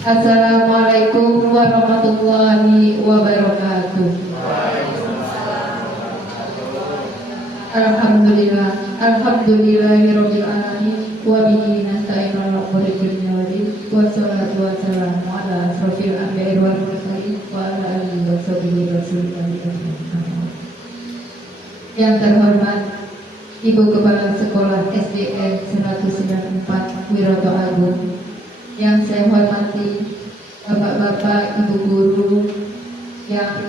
Assalamualaikum warahmatullahi wabarakatuh. Alhamdulillahirabbil alamin wa bihi nasta'inu ala umuri dunya waddin wassalatu wassalamu ala asrofil anbiya'i wal mursalin wa ala alihi wa sahbihi ajma'in. Yang terhormat Ibu Kepala Sekolah SDN 194 Wiroto Agung, yang saya hormati Bapak-bapak, Ibu guru yang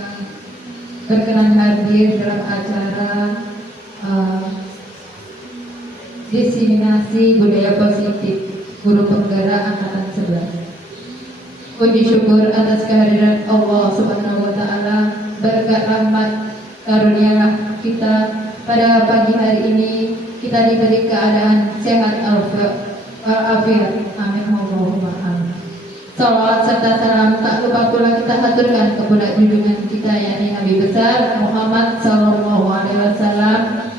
berkenan hadir dalam acara diseminasi budaya positif guru penggerak angkatan 11. Puji syukur atas kehadiran Allah Subhanahu wa taala, berkat rahmat karunialah kita pada pagi hari ini kita diberi keadaan sehat walafiat. Amin Allahumma amin. Salawat serta salam tak lupa pula kita haturkan kepada junjungan kita yakni Nabi besar Muhammad sallallahu alaihi wasallam,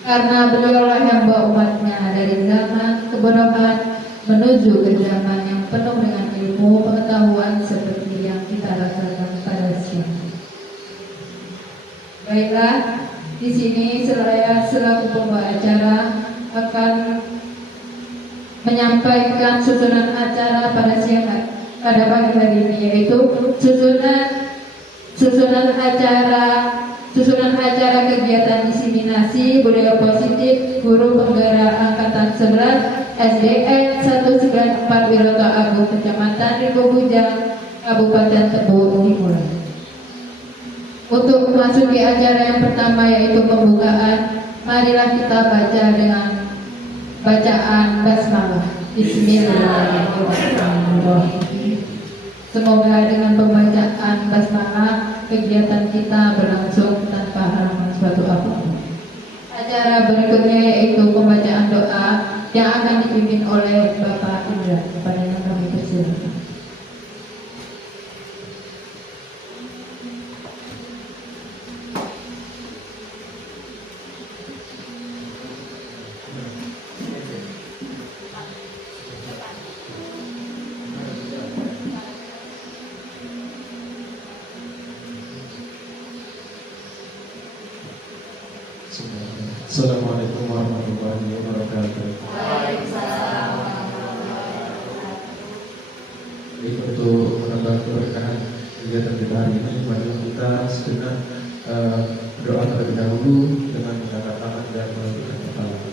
karena beliaulah yang membawa umatnya dari zaman kebodohan menuju ke zaman yang penuh dengan ilmu pengetahuan seperti yang kita rasakan pada siang. Baiklah, di sini saya selaku pembawa acara akan menyampaikan susunan acara pada pagi hari ini, yaitu susunan acara kegiatan diseminasi budaya positif guru penggerak angkatan 11 SDN 194 Wiroto Agung, Kecamatan Rigo Bujang, Kabupaten Tebo dimulai. Untuk memasuki acara yang pertama yaitu pembukaan, marilah kita baca dengan bacaan basmalah. Bismillahirrahmanirrahim. Semoga dengan pembacaan basmalah kegiatan kita berlangsung tanpa halangan suatu apapun. Acara berikutnya yaitu pembacaan doa yang akan dipimpin oleh Bapak Indra, kepada yang kami persilakan. Assalamualaikum warahmatullahi wabarakatuh. Untuk menambah keberkahan kegiatan kita hari ini, mari kita sejenak berdoa terlebih dahulu dengan mengangkat tangan dan menundukkan kepala.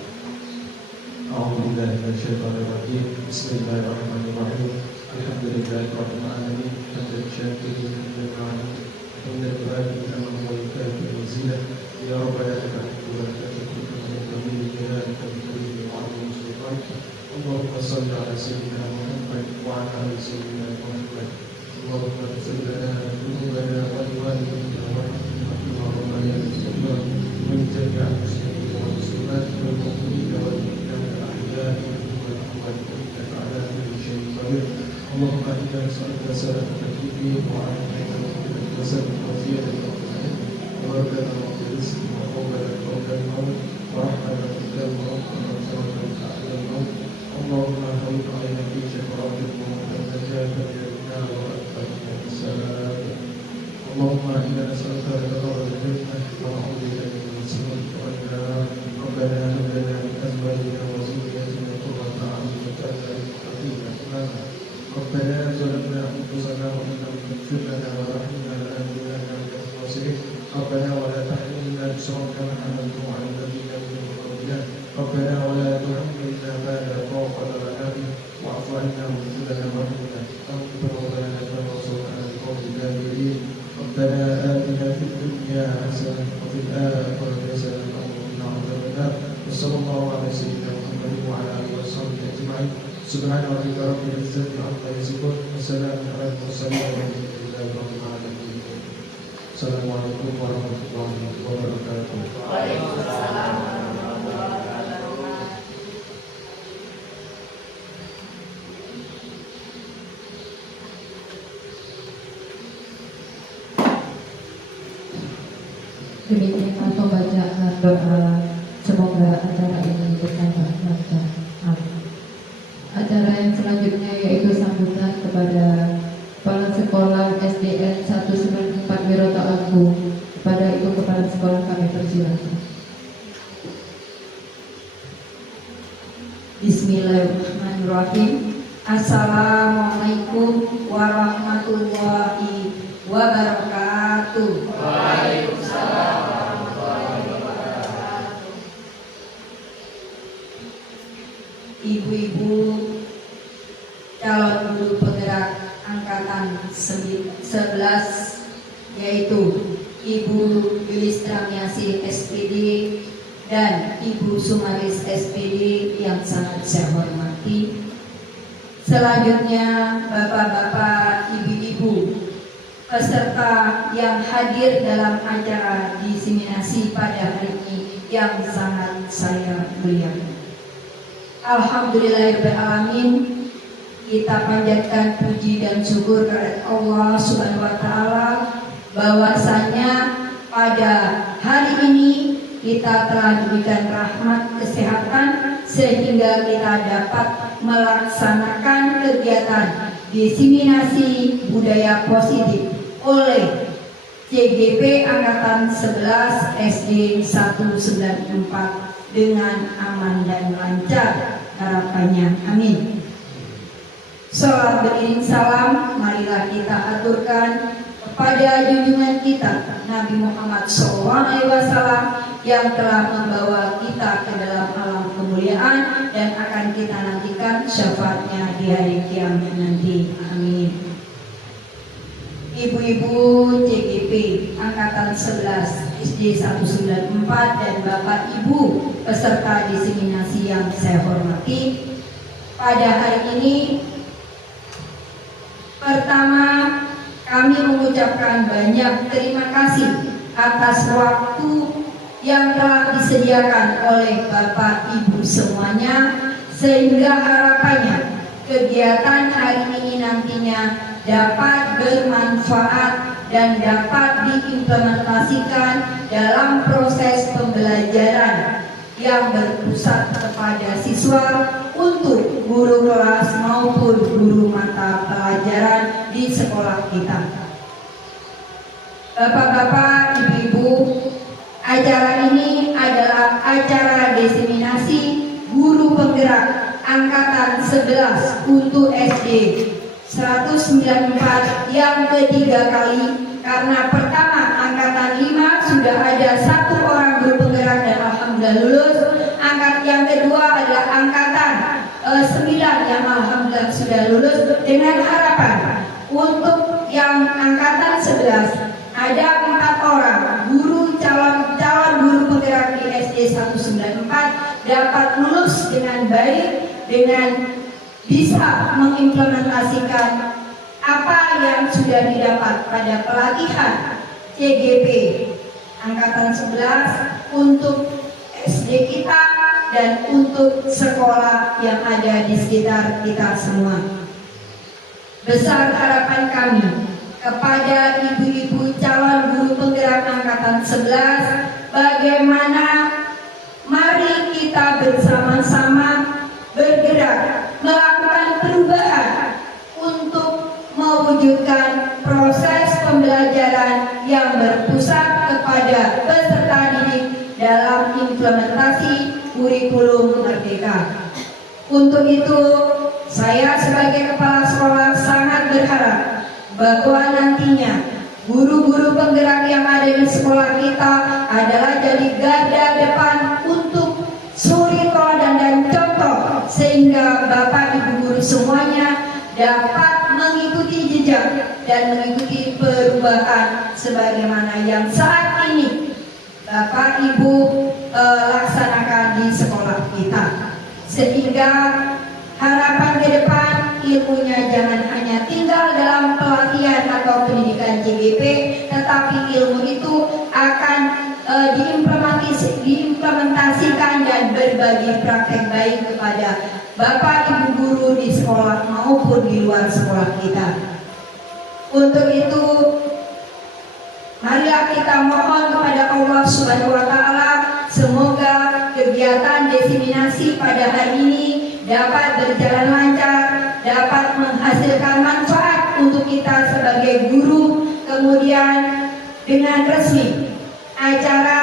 A'udzubillahi minasyaitonir rajim. Bismillahirrahmanirrahim. Alhamdulillahirabbil alamin. Hamdan syakirin hamdan alimin. Hamdan balighan wa mukafi'an mazidah. Ya Rabbana lakal hamdu wa lakal syukru min jalalika wa karimika wa 'azimi sultanika. Allahumma shalli 'ala sayyidina Muhammad wa 'ala ali sayyidina Muhammad. Allahumma ighfir lana dhunubana wa liwalidayna warhamna wa rabbana yaghfir min jami'il muslimin wal muslimat wal mu'minina wal mu'minat al-ahya'i minhum wal amwat innaka 'ala kulli shay'in qadir. Allahumma inna nas'aluka salamatan fid din wa 'afiyatan fil jasad wa ziyadatan fil 'ilm wa barakatan fil rizq wa qawlan qawlan maut wa rahmatan fil maut wa rahmatan fil maut. Allahumma hawwin 'alaina fi shafa'atil maut wa najatan minna wa atqina bis-salam. Allahumma inna nas'aluka ridha al-jannah wa na'udzu bika min as-su'ali wal nar. Rabbana hab lana min azwajina wa dhurriyyatina qurrata a'yun waj'alna lil-muttaqina imama. Rabbana zalamna anfusana wa in lam taghfir lana wa tarhamna lanakunanna minal khasirin. Rabbana wa la tahmilna isran kama hamaltahu 'ala alladhina min qablina. Rabbana wa la tuhammilna ma la taqata lana bihi wa'fu 'anna waghfir lana warhamna anta mawlana fansurna 'alal qawmil kafirin. Rabbana atina fid dunya hasanah wa fil akhirati hasanah wa qina 'adzaban nar. Wassallallahu 'ala sayyidina Muhammadin wa 'ala alihi washabbihi ajma'in. Subhana rabbika rabbil izzati 'amma yasifun wa salamun 'alal mursalin walhamdulillahi rabbil alamin. Assalamualaikum warahmatullahi wabarakatuh. Waalaikumsalam warahmatullahi wabarakatuh. Demikianlah pembacaan doa. Semoga acara ini bertambah lancar. Amin. Acara yang selanjutnya yaitu sambutan kepada Kepala Sekolah SDN 194 Wirota Agung. Kepada Ibu Kepala Sekolah kami persilakan. Bismillahirrahmanirrahim. Assalamualaikum warahmatullahi wabarakatuh. Waalaikumsalam warahmatullahi wabarakatuh. Ibu-ibu calon guru penggerak angkatan 11, yaitu Ibu Yulis Tramiasi SPD dan Ibu Sumaris SPD yang sangat saya hormati. Selanjutnya Bapak-bapak, Ibu-ibu peserta yang hadir dalam acara diseminasi pada hari ini yang sangat saya muliakan. Alhamdulillahirrahmanirrahim. Kita panjatkan puji dan syukur kepada Allah Subhanahu wa taala bahwasanya pada hari ini kita telah diberikan rahmat kesehatan sehingga kita dapat melaksanakan kegiatan diseminasi budaya positif oleh CGP Angkatan 11 SD 194 dengan aman dan lancar harapannya. Amin. Salat beriring salam, marilah kita aturkan kepada junjungan kita Nabi Muhammad SAW yang telah membawa kita ke dalam alam kemuliaan dan akan kita nantikan syafaatnya di hari kiamat nanti. Amin. Ibu-ibu CGP Angkatan 11 SD 194 dan Bapak Ibu peserta diseminasi yang saya hormati, pada hari ini pertama kami mengucapkan banyak terima kasih atas waktu yang telah disediakan oleh Bapak Ibu semuanya, sehingga harapannya kegiatan hari ini nantinya dapat bermanfaat dan dapat diimplementasikan dalam proses pembelajaran yang berpusat kepada siswa untuk guru kelas maupun guru mata pelajaran di sekolah kita. Bapak-bapak, ibu-ibu, acara ini adalah acara diseminasi guru penggerak angkatan 11 untuk SD 194 yang ketiga kali, karena pertama angkatan 5 sudah ada 1 orang guru penggerak dan alhamdulillah lulus. Angkat yang kedua adalah angkatan 9 yang alhamdulillah sudah lulus, dengan harapan untuk yang angkatan 11 ada 4 orang calon guru penggerak di SD 194 dapat lulus dengan baik, dengan bisa mengimplementasikan apa yang sudah didapat pada pelatihan CGP Angkatan 11 untuk SD kita dan untuk sekolah yang ada di sekitar kita semua. Besar harapan kami kepada ibu-ibu calon guru penggerak angkatan 11, bagaimana mari kita bersama-sama bergerak melakukan perubahan untuk mewujudkan proses pembelajaran yang berpusat kepada peserta didik dalam implementasi kurikulum merdeka. Untuk itu, saya sebagai kepala sekolah sangat berharap bahwa nantinya guru-guru penggerak yang ada di sekolah kita adalah jadi garda depan untuk suri teladan dan contoh, sehingga Bapak Ibu guru semuanya dapat mengikuti jejak dan mengikuti perubahan sebagaimana yang saat ini Bapak Ibu laksanakan di sekolah kita, sehingga harapan ke depan ilmunya jangan hanya tinggal dalam pelatihan atau pendidikan CGP, tetapi ilmu itu akan diimplementasikan dan berbagi praktek baik kepada Bapak Ibu guru di sekolah maupun di luar sekolah kita. Untuk itu, marilah kita mohon kepada Allah Subhanahu wa taala semoga kegiatan diseminasi pada hari ini dapat berjalan lancar, dapat Kemudian dengan resmi acara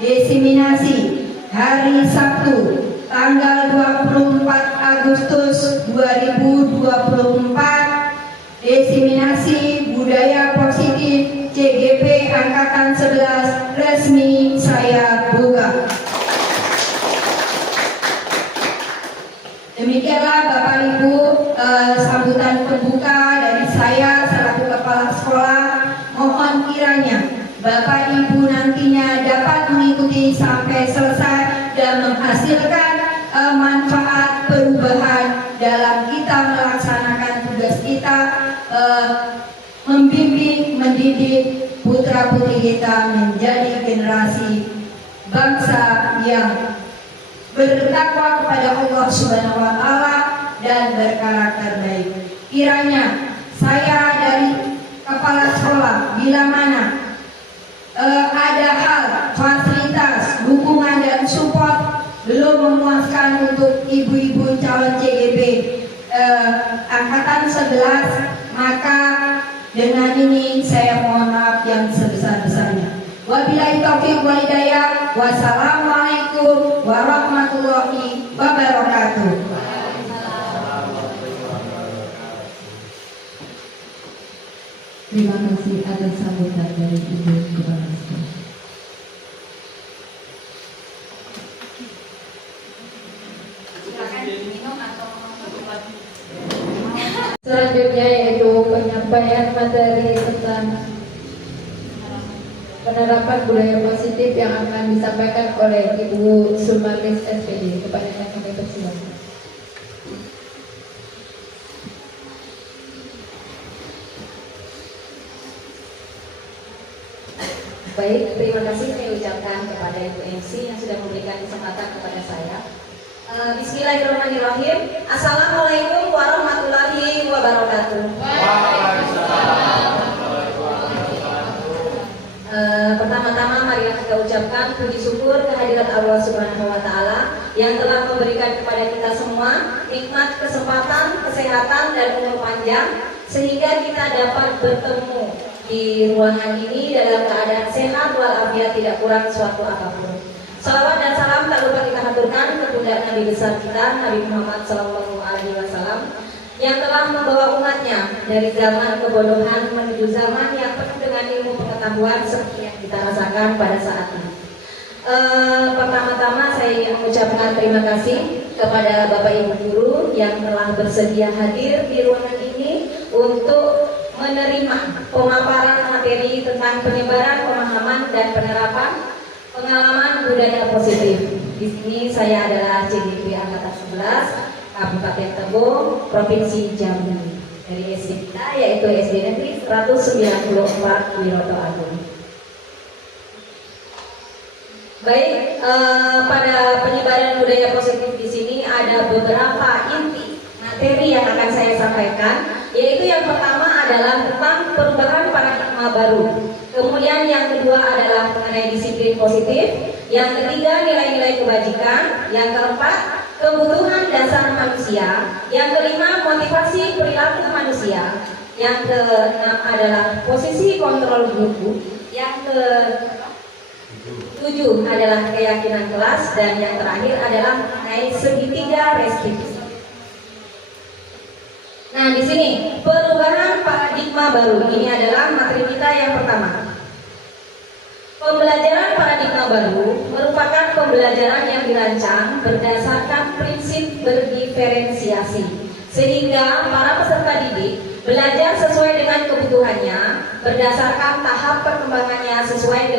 diseminasi hari Sabtu tanggal 24 Agustus 2024, diseminasi budaya positif CGP Angkatan 11 resmi saya buka. Demikianlah Bapak Ibu sambutan pembuka dari saya selaku Kepala Sekolah. Mohon kiranya Bapak Ibu nantinya dapat mengikuti sampai selesai dan menghasilkan manfaat perubahan dalam kita melaksanakan tugas kita, membimbing, mendidik putra-putri kita menjadi generasi bangsa yang bertakwa kepada Allah Subhanahu wa taala dan berkarakter baik. Kiranya saya dari kepala sekolah bila mana ada hal, fasilitas, dukungan dan support belum memuaskan untuk ibu-ibu calon CGP angkatan 11, maka dengan ini saya mohon maaf yang sebesar-besarnya. Wabillahi taufiq wal hidayah. Wassalamualaikum warahmatullahi wabarakatuh. Terima kasih atas sambutan dari Ibu Kepala Sekolah. Selanjutnya yaitu penyampaian materi tentang penerapan budaya positif yang akan disampaikan oleh Ibu Sumarlis SPD. Kepada yang kami persilakan. Baik, terima kasih saya ucapkan kepada Ibu MC yang sudah memberikan kesempatan kepada saya. Bismillahirrahmanirrahim. Assalamualaikum warahmatullahi wabarakatuh. Pertama-tama marilah kita ucapkan puji syukur kehadirat Allah Subhanahu wa taala yang telah memberikan kepada kita semua nikmat kesempatan, kesehatan dan umur panjang sehingga kita dapat bertemu di ruangan ini dalam keadaan sehat walafiat, tidak kurang suatu apapun. Salawat dan salam tak lupa kita haturkan kepada Nabi besar kita Nabi Muhammad SAW yang telah membawa umatnya dari zaman kebodohan menuju zaman yang penuh dengan ilmu pengetahuan seperti yang kita rasakan pada saat ini. Pertama-tama saya ingin mengucapkan terima kasih kepada Bapak Ibu guru yang telah bersedia hadir di ruangan ini untuk menerima pemaparan materi tentang penyebaran pemahaman dan penerapan pengalaman budaya positif. Di sini saya adalah CGP Angkatan 11 Kabupaten Tebo, Provinsi Jambi. Dari SD kita yaitu SD Negeri 194 Wiroto Agung. Baik, pada penyebaran budaya positif di sini ada beberapa inti materi yang akan saya sampaikan, yaitu yang pertama adalah tentang perubahan paradigma baru. Kemudian yang kedua adalah mengenai disiplin positif. Yang ketiga nilai-nilai kebajikan. Yang keempat kebutuhan dasar manusia. Yang kelima motivasi perilaku manusia. Yang keenam adalah posisi kontrol guru. Yang ketujuh adalah keyakinan kelas. Dan yang terakhir adalah mengenai segitiga restriksi. Nah, di sini perubahan paradigma baru ini adalah materi kita yang pertama. Pembelajaran paradigma baru merupakan pembelajaran yang dirancang berdasarkan prinsip berdiferensiasi, sehingga para peserta didik belajar sesuai dengan kebutuhannya, berdasarkan tahap perkembangannya sesuai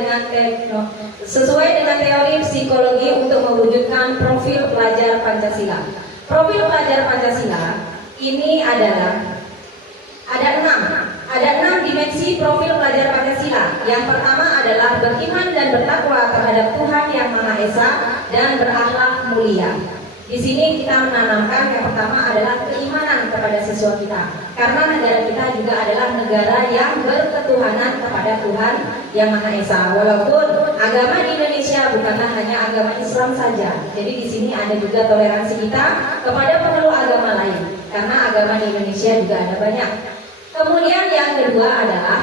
dengan teori psikologi untuk mewujudkan profil pelajar Pancasila. Profil pelajar Pancasila ini adalah ada enam dimensi profil pelajar Pancasila. Yang pertama adalah beriman dan bertakwa terhadap Tuhan Yang Maha Esa dan berakhlak mulia. Di sini kita menanamkan yang pertama adalah keimanan kepada siswa kita, karena negara kita juga adalah negara yang berketuhanan kepada Tuhan Yang Maha Esa. Walaupun agama di Indonesia bukanlah hanya agama Islam saja, jadi di sini ada juga toleransi kita kepada pemeluk agama lain, karena agama di Indonesia juga ada banyak. Kemudian yang kedua adalah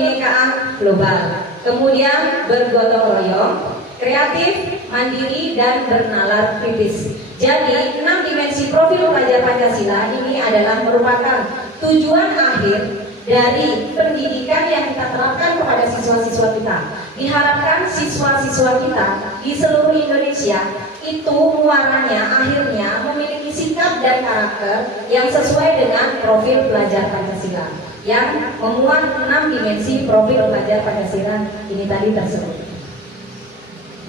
berkebinekaan global, kemudian bergotong royong, kreatif, mandiri, dan bernalar kritis. Jadi 6 dimensi profil pelajar Pancasila ini adalah merupakan tujuan akhir dari pendidikan yang kita terapkan kepada siswa-siswa kita. Diharapkan siswa-siswa kita di seluruh Indonesia itu muaranya akhirnya memiliki sikap dan karakter yang sesuai dengan profil pelajar Pancasila yang memuat 6 dimensi profil pelajar Pancasila ini tadi tersebut.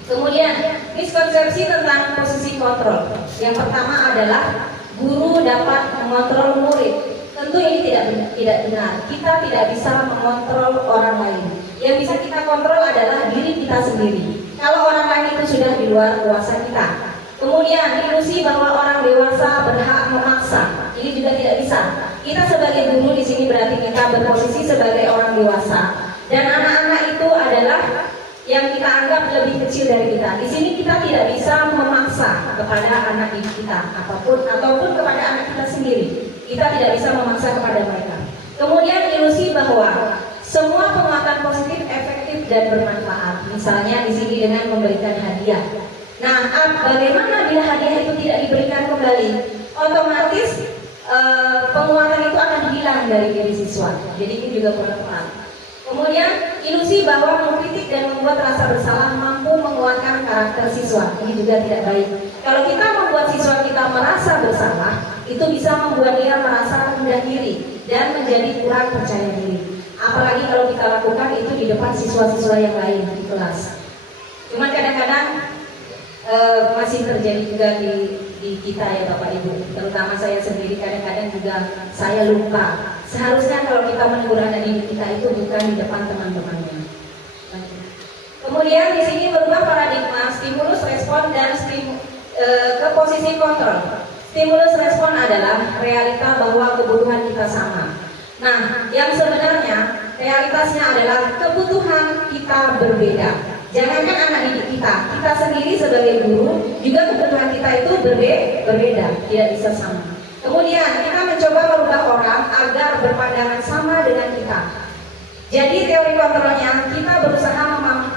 Kemudian miskonsepsi tentang posisi kontrol. Yang pertama adalah guru dapat mengontrol murid. Tentu ini tidak benar. Kita tidak bisa mengontrol orang lain. Yang bisa kita kontrol adalah diri kita sendiri. Kalau orang lain itu sudah di luar kuasa kita. Kemudian ilusi bahwa orang dewasa berhak memaksa. Ini juga tidak bisa. Kita sebagai guru di sini berarti kita berposisi sebagai orang dewasa. Dan anak-anak itu adalah yang kita anggap lebih kecil dari kita. Di sini kita tidak bisa memaksa kepada anak didik kita ataupun kepada anak kita sendiri. Kita tidak bisa memaksa kepada mereka. Kemudian ilusi bahwa semua penguatan positif efektif dan bermanfaat. Misalnya di sini dengan memberikan hadiah. Nah, bagaimana bila hadiah itu tidak diberikan kembali? Otomatis penguatan itu akan hilang dari diri siswa. Jadi ini juga bermanfaat. Kemudian ilusi bahwa mengkritik dan membuat rasa bersalah mampu menguatkan karakter siswa. Ini juga tidak baik. Kalau kita membuat siswa kita merasa bersalah, itu bisa membuat dia merasa rendah diri dan menjadi kurang percaya diri. Apalagi kalau kita lakukan itu di depan siswa-siswa yang lain di kelas. Cuman kadang-kadang masih terjadi juga di kita ya Bapak Ibu. Terutama saya sendiri kadang-kadang juga saya lupa. Seharusnya kalau kita menegur anak didik kita itu bukan di depan teman-temannya. Kemudian di sini berubah paradigma stimulus respon dan ke posisi kontrol. Stimulus respon adalah realita bahwa kebutuhan kita sama. Nah, yang sebenarnya realitasnya adalah kebutuhan kita berbeda. Jangankan anak didik kita sendiri sebagai guru juga kebutuhan kita itu berbeda, tidak bisa sama. Kemudian kita mencoba merubah orang agar berpandangan sama dengan kita. Jadi teori kontrolnya kita berusaha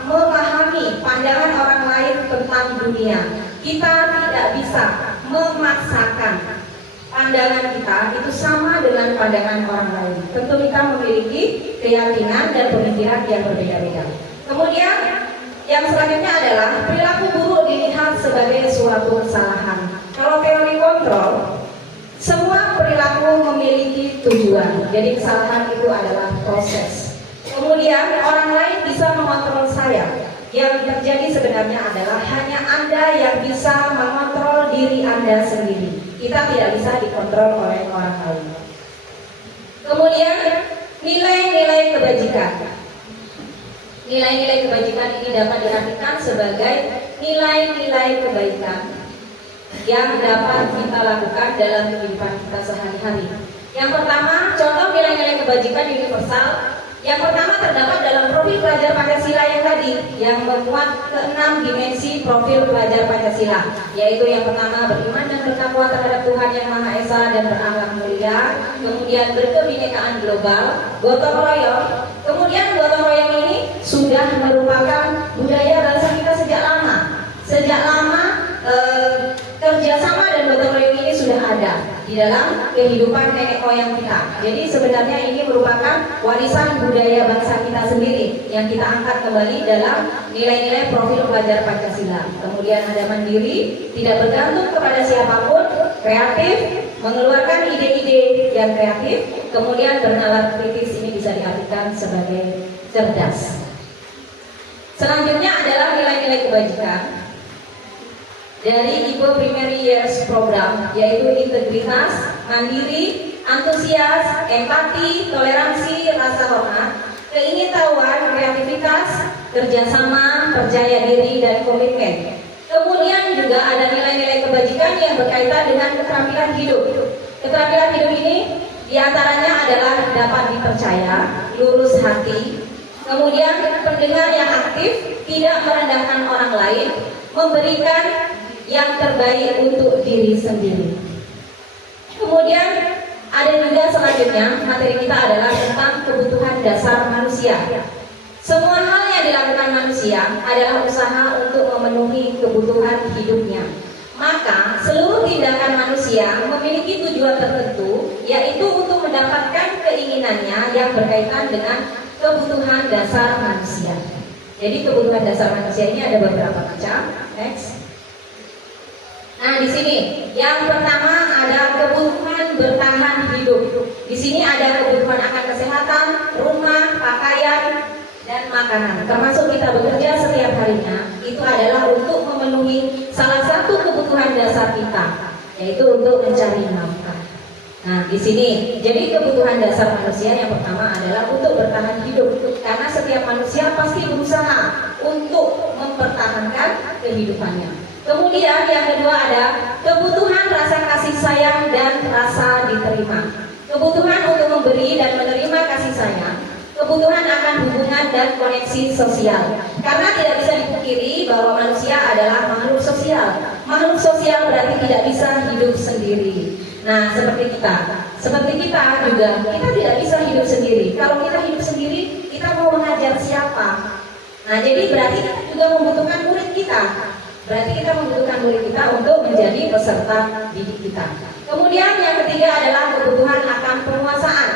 memahami pandangan orang lain tentang dunia. Kita tidak bisa memaksakan pandangan kita itu sama dengan pandangan orang lain. Tentu kita memiliki keyakinan dan pemikiran yang berbeda-beda. Kemudian yang selanjutnya adalah perilaku buruk dilihat sebagai suatu kesalahan. Kalau teori kontrol, semua perilaku memiliki tujuan. Jadi kesalahan itu adalah proses. Kemudian orang lain bisa mengontrol saya. Yang terjadi sebenarnya adalah hanya Anda yang bisa mengontrol diri Anda sendiri. Kita tidak bisa dikontrol oleh orang lain. Kemudian nilai-nilai kebajikan. Nilai-nilai kebajikan ini dapat diartikan sebagai nilai-nilai kebaikan yang dapat kita lakukan dalam kehidupan kita sehari-hari. Yang pertama, contoh nilai-nilai kebajikan universal. Yang pertama terdapat dalam profil pelajar Pancasila yang tadi, yang memuat ke-6 dimensi profil pelajar Pancasila, yaitu yang pertama beriman dan bertakwa terhadap Tuhan Yang Maha Esa dan berakhlak mulia, kemudian berkebinekaan global, gotong royong. Kemudian gotong royong ini sudah merupakan budaya bangsa kita sejak lama. Sejak lama kerjasama dan gotong royong ini sudah ada di dalam kehidupan nenek moyang kita. Jadi sebenarnya ini merupakan warisan budaya bangsa kita sendiri yang kita angkat kembali dalam nilai-nilai profil pelajar Pancasila. Kemudian ada mandiri, tidak bergantung kepada siapapun, kreatif, mengeluarkan ide-ide yang kreatif, kemudian bernalar kritis. Ini bisa diartikan sebagai cerdas. Selanjutnya adalah nilai-nilai kebajikan dari IPO Primary Years Program, yaitu integritas, mandiri, antusias, empati, toleransi, rasa hormat, keingintahuan, kreativitas, kerjasama, percaya diri, dan komitmen. Kemudian juga ada nilai-nilai kebajikan yang berkaitan dengan keterampilan hidup. Keterampilan hidup ini diantaranya adalah dapat dipercaya, lurus hati, kemudian pendengar yang aktif, tidak merendahkan orang lain, memberikan yang terbaik untuk diri sendiri. Kemudian ada juga selanjutnya selanjutnya, materi kita adalah tentang kebutuhan dasar manusia. Semua hal yang dilakukan manusia adalah usaha untuk memenuhi kebutuhan hidupnya. Maka seluruh tindakan manusia memiliki tujuan tertentu, yaitu untuk mendapatkan keinginannya yang berkaitan dengan kebutuhan dasar manusia. Jadi kebutuhan dasar manusia ini ada beberapa macam. Next. Nah, di sini yang pertama ada kebutuhan bertahan hidup. Di sini ada kebutuhan akan kesehatan, rumah, pakaian, dan makanan. Termasuk kita bekerja setiap harinya, itu adalah untuk memenuhi salah satu kebutuhan dasar kita, yaitu untuk mencari nafkah. Nah, di sini jadi kebutuhan dasar manusia yang pertama adalah untuk bertahan hidup, karena setiap manusia pasti berusaha untuk mempertahankan kehidupannya. Kemudian yang kedua ada kebutuhan rasa kasih sayang dan rasa diterima. Kebutuhan untuk memberi dan menerima kasih sayang, kebutuhan akan hubungan dan koneksi sosial. Karena tidak bisa dipungkiri bahwa manusia adalah makhluk sosial. Makhluk sosial berarti tidak bisa hidup sendiri. Nah, seperti kita juga, kita tidak bisa hidup sendiri. Kalau kita hidup sendiri, kita mau mengajar siapa? Nah, jadi berarti kita juga membutuhkan murid kita. Berarti kita membutuhkan murid kita untuk menjadi peserta didik kita. Kemudian yang ketiga adalah kebutuhan akan penguasaan,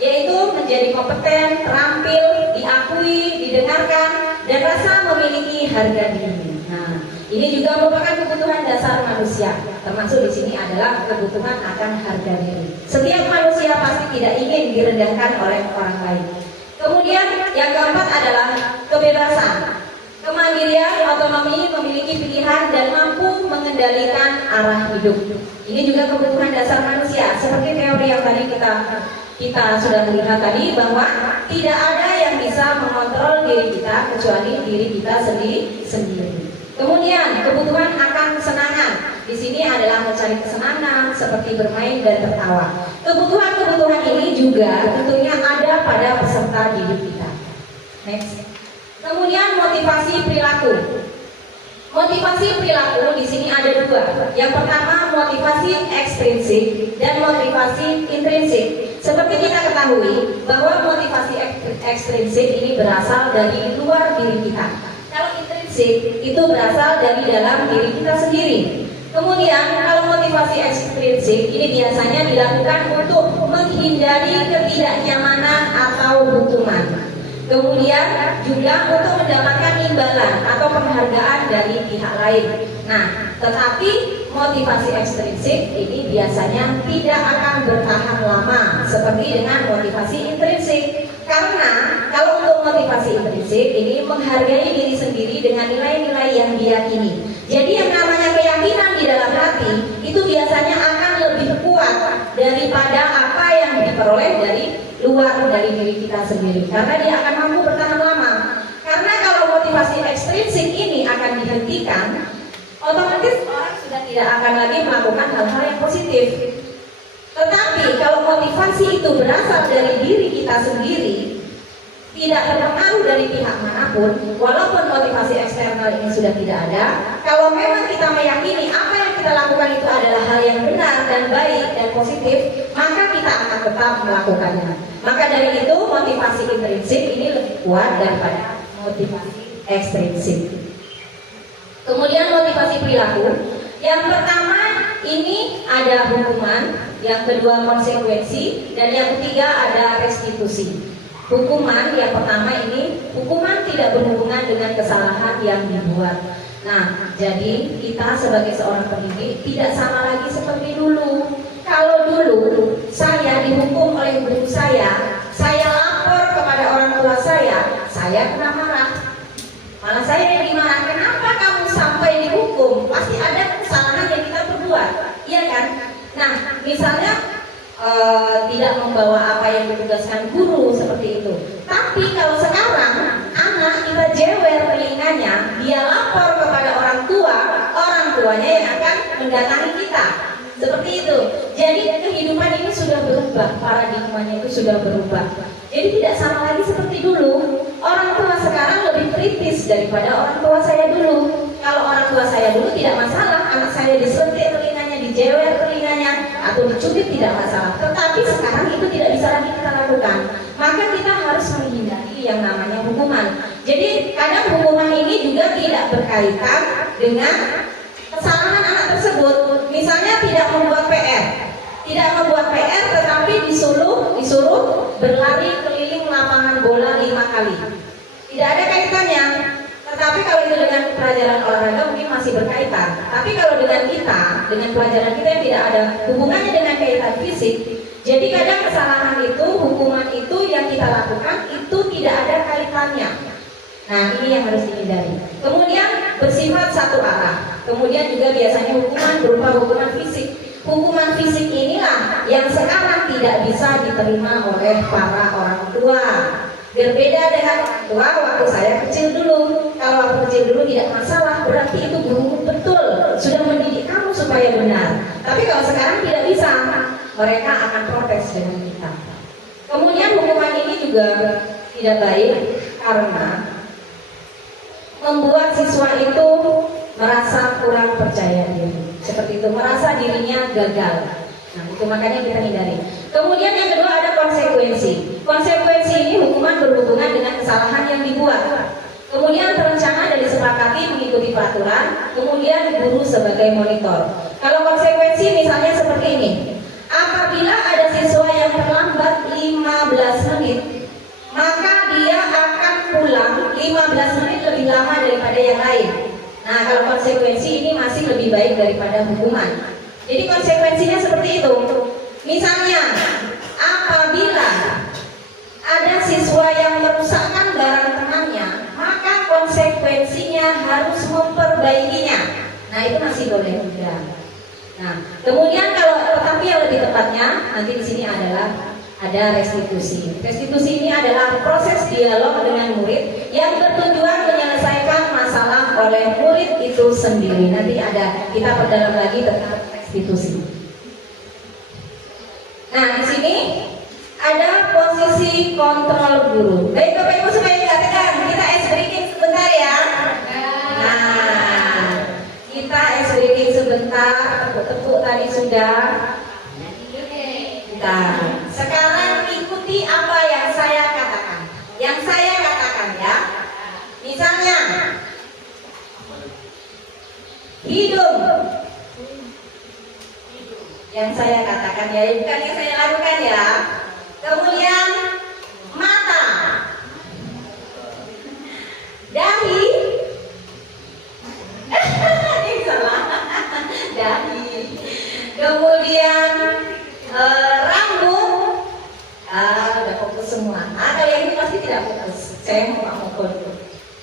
yaitu menjadi kompeten, terampil, diakui, didengarkan, dan rasa memiliki harga diri. Nah, ini juga merupakan kebutuhan dasar manusia. Termasuk di sini adalah kebutuhan akan harga diri. Setiap manusia pasti tidak ingin direndahkan oleh orang lain. Kemudian yang keempat adalah kebebasan. Kemandirian, otonomi, memiliki pilihan dan mampu mengendalikan arah hidup. Ini juga kebutuhan dasar manusia. Seperti teori yang tadi kita sudah melihat tadi, bahwa tidak ada yang bisa mengontrol diri kita kecuali diri kita sendiri. Kemudian kebutuhan akan kesenangan. Di sini adalah mencari kesenangan seperti bermain dan tertawa. Kebutuhan-kebutuhan ini juga tentunya ada pada peserta didik kita. Next. Kemudian motivasi perilaku. Motivasi perilaku di sini ada dua. Yang pertama motivasi ekstrinsik dan motivasi intrinsik. Seperti kita ketahui bahwa motivasi ekstrinsik ini berasal dari luar diri kita. Kalau intrinsik itu berasal dari dalam diri kita sendiri. Kemudian kalau motivasi ekstrinsik ini biasanya dilakukan untuk menghindari ketidaknyamanan atau hukuman. Kemudian juga untuk mendapatkan imbalan atau penghargaan dari pihak lain. Nah, tetapi motivasi ekstrinsik ini biasanya tidak akan bertahan lama seperti dengan motivasi intrinsik. Karena kalau untuk motivasi intrinsik ini menghargai diri sendiri dengan nilai-nilai yang diyakini. Jadi yang namanya keyakinan di dalam hati itu biasanya akan lebih kuat daripada apa yang diperoleh dari luar dari diri kita sendiri, karena dia akan mampu bertahan lama. Karena kalau motivasi ekstrinsik ini akan dihentikan, otomatis orang sudah tidak akan lagi melakukan hal-hal yang positif. Tetapi kalau motivasi itu berasal dari diri kita sendiri, tidak terpengaruh dari pihak manapun, walaupun motivasi eksternal ini sudah tidak ada, kalau memang kita meyakini apa yang kita lakukan itu adalah hal yang benar dan baik dan positif, maka kita akan tetap melakukannya. Maka dari itu motivasi intrinsik ini lebih kuat daripada motivasi ekstrinsik. Kemudian motivasi perilaku. Yang pertama ini ada hukuman, yang kedua konsekuensi, dan yang ketiga ada restitusi. Hukuman yang pertama ini, hukuman tidak berhubungan dengan kesalahan yang dibuat. Nah, jadi kita sebagai seorang pendidik tidak sama lagi seperti dulu. Kalau dulu saya dihukum oleh guru saya lapor kepada orang tua saya kena marah. Malah saya yang dimarah, kenapa kamu sampai dihukum? Pasti ada kesalahan yang kita perbuat, iya kan? Nah, misalnya tidak membawa apa yang ditugaskan guru seperti itu. Tapi kalau sekarang anak kita jewer telinganya, dia lapor kepada orang tuanya yang akan mendatangi kita. Seperti itu. Jadi kehidupan ini sudah berubah, paradigmanya itu sudah berubah. Jadi tidak sama lagi seperti dulu. Orang tua sekarang lebih kritis daripada orang tua saya dulu. Kalau orang tua saya dulu tidak masalah, anak saya disentik telinganya, dijewer telinganya, atau dicubit tidak masalah. Tetapi sekarang itu tidak Jadi kadang hukuman ini juga tidak berkaitan dengan kesalahan anak tersebut. Misalnya tidak membuat PR, tetapi disuruh berlari keliling lapangan bola 5 kali. Tidak ada kaitannya. Tetapi kalau itu dengan pelajaran olahraga mungkin masih berkaitan. Tapi kalau dengan pelajaran kita yang tidak ada hubungannya dengan kaitan fisik, jadi kadang kesalahan itu, hukuman itu yang kita lakukan itu tidak ada kaitannya. Nah, ini yang harus dihindari. Kemudian bersifat satu arah. Kemudian juga biasanya hukuman berupa hukuman fisik. Hukuman fisik inilah yang sekarang tidak bisa diterima oleh para orang tua. Berbeda dengan orang tua waktu saya kecil dulu. Kalau waktu kecil dulu tidak masalah, berarti itu guru betul sudah mendidik kamu supaya benar. Tapi kalau sekarang tidak bisa, mereka akan protes dengan kita. Kemudian hukuman ini juga tidak baik karena membuat siswa itu merasa kurang percaya diri. Seperti itu, merasa dirinya gagal. Nah, itu makanya kita hindari. Kemudian yang kedua ada konsekuensi. Konsekuensi ini hukuman berhubungan dengan kesalahan yang dibuat. Kemudian terencana dan disepakati mengikuti peraturan. Kemudian guru sebagai monitor. Kalau konsekuensi misalnya seperti ini. Apabila ada siswa yang terlambat 15 menit, maka dia akan pulang 15 menit lebih lama daripada yang lain. Nah, kalau konsekuensi ini masih lebih baik daripada hukuman. Jadi konsekuensinya seperti itu. Misalnya, apabila ada siswa yang merusakkan barang temannya, maka konsekuensinya harus memperbaikinya. Nah, itu masih boleh juga. Nah, kemudian kalau tetapi yang lebih tepatnya nanti di sini adalah ada restitusi. Restitusi ini adalah proses dialog dengan murid yang bertujuan menyelesaikan masalah oleh murid itu sendiri. Nanti ada kita perdalam lagi tentang restitusi. Nah, di sini ada posisi kontrol guru. Baik Bapak Ibu supaya tidak tegang, kita ice breaking sebentar ya. Nah, kita ice breaking sebentar. Tepuk-tepuk tadi sudah. Nah, sekarang ikuti apa yang saya katakan. Yang saya katakan ya. Misalnya hidung. Yang saya katakan ya, bukan yang saya lakukan ya. Kemudian mata. Dahi. Ini salah. Dahi. Kemudian rambut. Udah fokus semua. Kalau yang ini pasti tidak fokus. Saya mau Pak Moko dulu.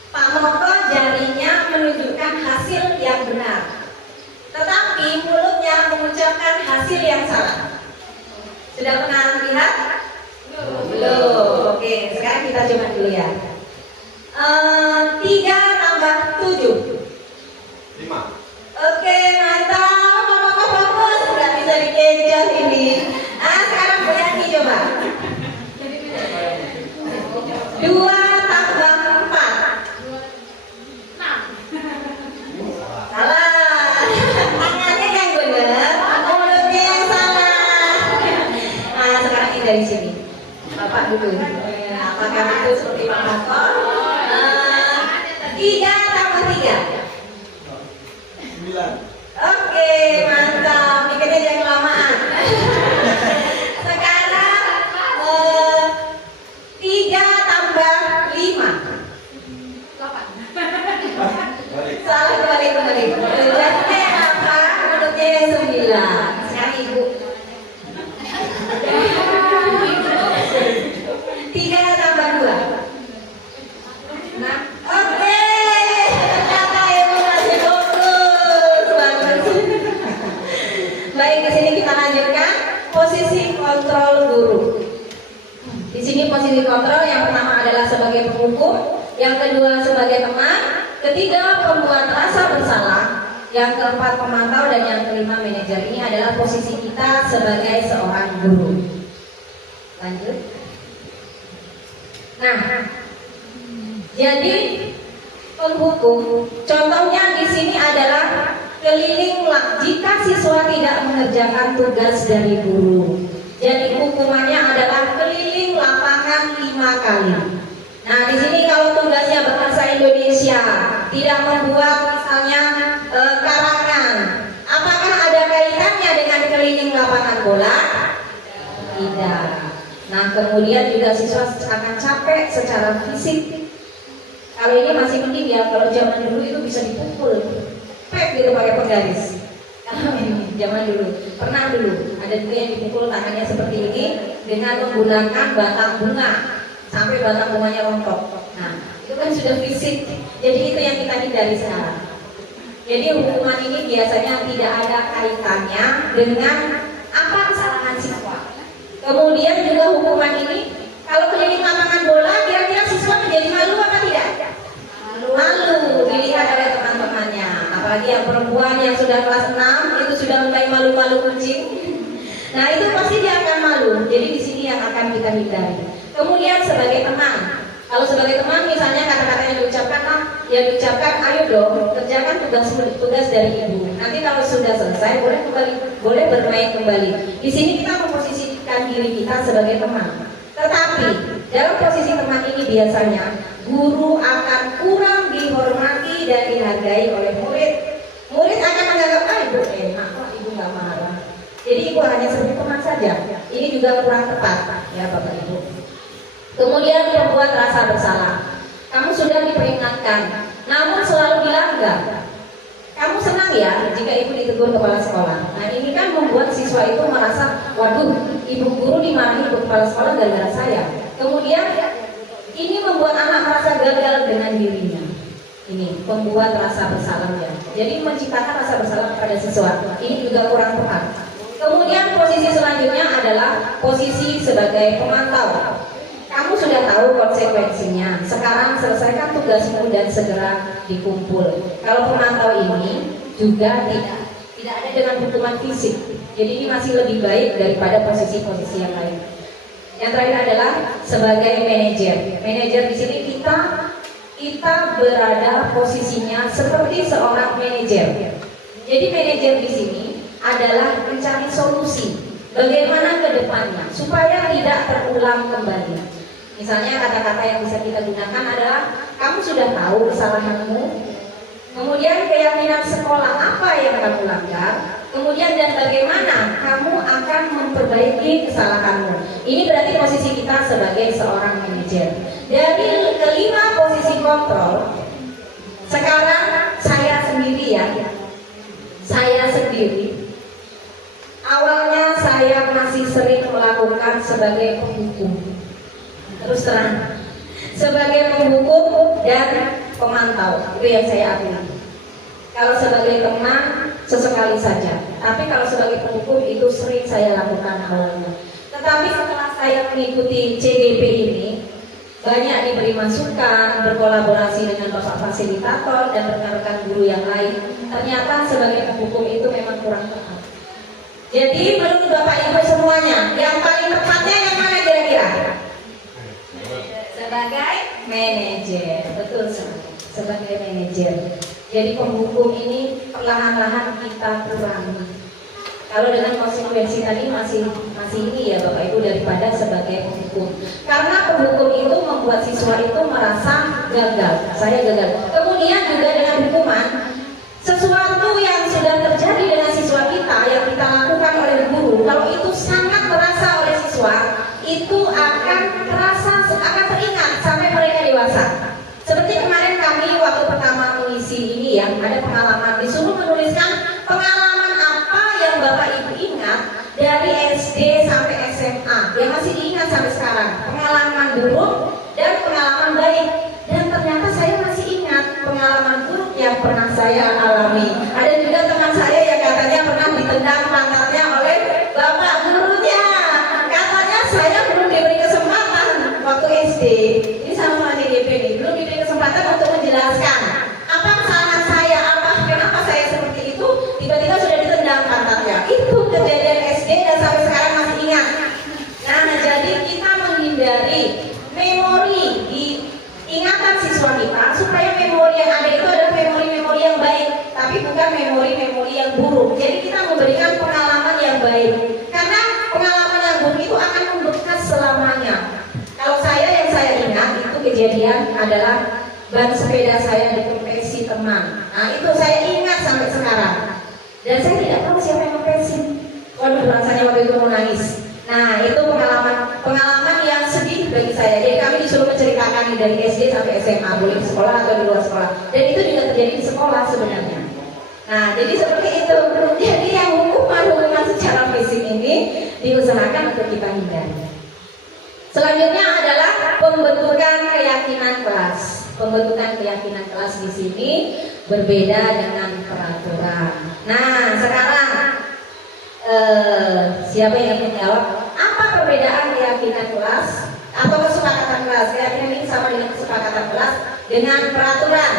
Pak Moko jarinya menunjukkan hasil yang benar, tetapi mulutnya mengucapkan hasil yang salah. Sudah pernah lihat? Belum. Oke, sekarang kita coba dulu ya. 3 tambah 7. 5. Oke, mantap. Mama fokus, nggak bisa dikejar ini. Sekarang Bu Yani coba. 2 tambah 4. 6. Salah. Tangannya yang benar, mulutnya yang salah. Nah, sekarang ini dari sini. Bapak dulu. Apakah itu seperti Pak Moko? 3 tambah 3. 9. Oke, mantap. Mikirnya jangan kelamaan. Sekarang 3 tambah 5. 8. Salah kembali. Mulutnya apa? Mulutnya yang 9. Sekarang Ibu. 3 tambah 2. Nah, oke. Ternyata Ibu masih fokus. Bagus. Baik, di sini kita lanjutkan posisi kontrol guru. Di sini posisi kontrol yang pertama adalah sebagai penghukum, yang kedua sebagai teman, ketiga pembuat rasa bersalah, yang keempat pemantau, dan yang kelima manajer. Ini adalah posisi kita sebagai seorang guru. Lanjut. Nah, jadi penghukum, contohnya di sini adalah keliling jika siswa tidak mengerjakan tugas dari guru. Jadi hukumannya adalah keliling lapangan 5 kali. Nah, di sini kalau tugasnya Indonesia, tidak membuat misalnya karangan. Apakah ada kaitannya dengan keliling lapangan bola? Tidak. Nah, kemudian juga siswa akan capek secara fisik. Kalau ini masih mending ya, kalau zaman dulu itu bisa dipukul, pek gitu pakai penggaris. Kalau ini zaman dulu, pernah dulu ada juga yang dipukul tangannya seperti ini dengan menggunakan batang bunga sampai batang bunganya rontok. Nah, itu kan sudah fisik. Jadi itu yang kita hindari sekarang. Jadi hukuman ini biasanya tidak ada kaitannya dengan apa kesalahan siswa. Kemudian juga hukuman ini kalau keliling lapangan bola, kira-kira siswa menjadi malu apa tidak? Malu dilihat oleh teman-temannya. Apalagi yang perempuan yang sudah kelas 6 itu sudah mulai malu-malu kucing. Nah, itu pasti dia akan malu. Jadi di sini yang akan kita hindari. Kemudian sebagai teman, kalau sebagai teman misalnya kata-kata yang diucapkan, diucapkan, ayo dong kerjakan tugas dari ibu. Nanti kalau sudah selesai boleh bermain kembali. Di sini kita memposisikan diri kita sebagai teman. Tetapi dalam posisi teman ini biasanya guru akan kurang dihormati dan dihargai oleh murid. Murid akan menganggap, ibu enak kok, ibu nggak marah. Jadi ibu hanya sebagai teman saja. Ini juga kurang tepat ya Bapak Ibu. Kemudian membuat rasa bersalah. Kamu sudah diperingatkan, namun selalu dilanggar. Kamu senang ya jika ibu ditegur kepala sekolah. Nah, ini kan membuat siswa itu merasa, waduh, ibu guru dimarahi ibu kepala sekolah gara-gara saya. Kemudian ini membuat anak merasa gagal dengan dirinya. Ini membuat rasa bersalah ya. Jadi menciptakan rasa bersalah kepada siswa. Ini juga kurang tepat. Kemudian posisi selanjutnya adalah posisi sebagai pemantau. Kamu sudah tahu konsekuensinya. Sekarang selesaikan tugasmu dan segera dikumpul. Kalau pemantau ini juga tidak ada dengan hukuman fisik. Jadi ini masih lebih baik daripada posisi-posisi yang lain. Yang terakhir adalah sebagai manajer. Manajer di sini kita berada posisinya seperti seorang manajer. Jadi manajer di sini adalah mencari solusi bagaimana ke depannya supaya tidak terulang kembali. Misalnya kata-kata yang bisa kita gunakan adalah kamu sudah tahu kesalahanmu, kemudian keyakinan sekolah apa yang kamu langgar, kemudian dan bagaimana kamu akan memperbaiki kesalahanmu. Ini berarti posisi kita sebagai seorang manajer. Dari kelima posisi kontrol, sekarang saya sendiri ya. Saya sendiri. Awalnya saya masih sering melakukan sebagai penghukum. Terus terang, sebagai penghukum dan pemantau, itu yang saya akui. Kalau sebagai teman, sesekali saja. Tapi kalau sebagai penghukum itu sering saya lakukan awalnya. Tetapi setelah saya mengikuti CGP ini, banyak diberi masukan, berkolaborasi dengan Bapak Fasilitator dan rekan-rekan guru yang lain. Ternyata sebagai penghukum itu memang kurang tepat. Jadi menurut Bapak Ibu semuanya, yang paling tepatnya yang mana kira-kira? Sebagai manajer, betul sekali. Sebagai manajer. Jadi penghukum ini perlahan-lahan kita kurangi. Kalau dengan konsekuensi tadi masih ini ya Bapak Ibu daripada sebagai penghukum. Karena penghukum itu membuat siswa itu merasa gagal. Saya gagal. Kemudian juga dengan hukuman, sesuatu yang sudah terjadi dengan siswa kita yang kita lakukan oleh guru, kalau itu sangat terasa oleh siswa, itu akan teringat sampai mereka dewasa. Seperti kemarin kami waktu pertama mengisi ini ya, ada pengalaman, disuruh menuliskan pengalaman apa yang Bapak Ibu ingat dari SD sampai SMA yang masih diingat sampai sekarang, pengalaman buruk dan pengalaman baik. Dan ternyata saya masih ingat pengalaman buruk yang pernah saya alami. Ada juga teman saya yang katanya pernah ditendang pantatnya oleh bapak gurunya. Katanya saya belum diberi kesempatan waktu SD. Ini sama DP nih, belum diberi kesempatan untuk menjelaskan apa kesalahan saya, kenapa saya seperti itu, tiba-tiba sudah ditendang pantatnya. Itu kejadian SD dan sampai sekarang masih ingat. Nah, jadi kita menghindari memori di ingatan siswa kita supaya memori yang ada itu adalah memori-memori yang baik, tapi bukan memori-memori yang buruk. Jadi kita memberikan pengalaman yang baik, karena pengalaman yang buruk itu akan membekas selamanya. Kalau yang saya ingat itu kejadian adalah ban sepeda saya dikempesi teman. Nah itu saya ingat sampai sekarang. Dan saya tidak tahu siapa yang kempesin. Waduh, rasanya waktu itu mau nangis. Nah itu pengalaman yang sedih bagi saya. Jadi kami disuruh menceritakan dari SD sampai SMA, boleh di sekolah atau di luar sekolah. Dan itu juga terjadi di sekolah sebenarnya. Nah jadi seperti itu. Jadi yang hukuman secara fisik ini diusahakan untuk kita hindari. Selanjutnya adalah pembentukan keyakinan kelas. Pembentukan keyakinan kelas di sini berbeda dengan peraturan. Nah sekarang siapa yang ingin menjawab? Apa perbedaan keyakinan kelas atau kesepakatan kelas? Keyakinan ini sama dengan kesepakatan kelas dengan peraturan.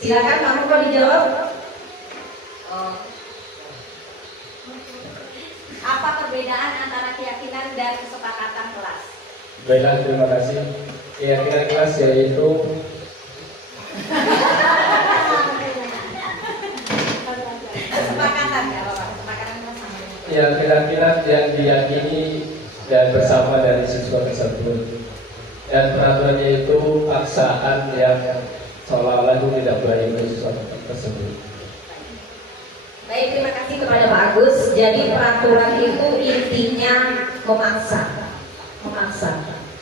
Silakan kamu kok dijawab. Apa perbedaan antara keyakinan dan kesepakatan kelas? Baiklah, terima kasih. Keyakinan kelas yaitu Kesepakatan ya Bapak, kesepakatan kelas sama. keyakinan yang diyakini dan bersama dari siswa tersebut. Dan peraturannya itu paksaan yang seolah-olah itu tidak baik untuk siswa tersebut. Baik, terima kasih kepada Pak Agus. Jadi peraturan itu intinya memaksa.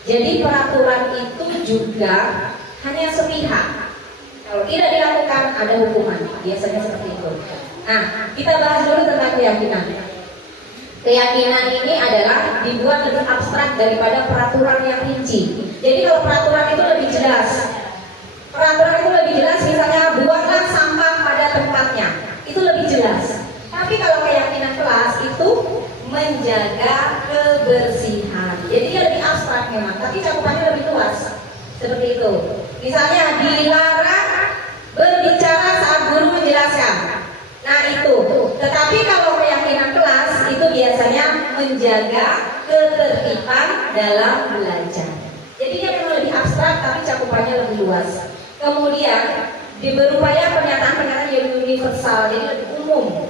Jadi peraturan itu juga hanya sepihak. Kalau tidak dilakukan ada hukuman. Biasanya seperti itu. Nah, kita bahas dulu tentang keyakinan. Keyakinan ini adalah dibuat lebih abstrak daripada peraturan yang rinci. Jadi kalau peraturan itu lebih jelas. Misalnya buanglah sampah pada tempatnya. Itu lebih jelas. Tapi kalau keyakinan kelas itu menjaga kebersihan. Jadi dia lebih abstrak memang, tapi cakupannya lebih luas. Seperti itu. Misalnya dilarang berbicara saat guru menjelaskan. Nah itu. Tetapi kalau keyakinan kelas itu biasanya menjaga ketertiban dalam belajar. Jadi dia memang lebih abstrak, tapi cakupannya lebih luas. Kemudian berupaya pernyataan-pernyataan yang universal, jadi lebih umum.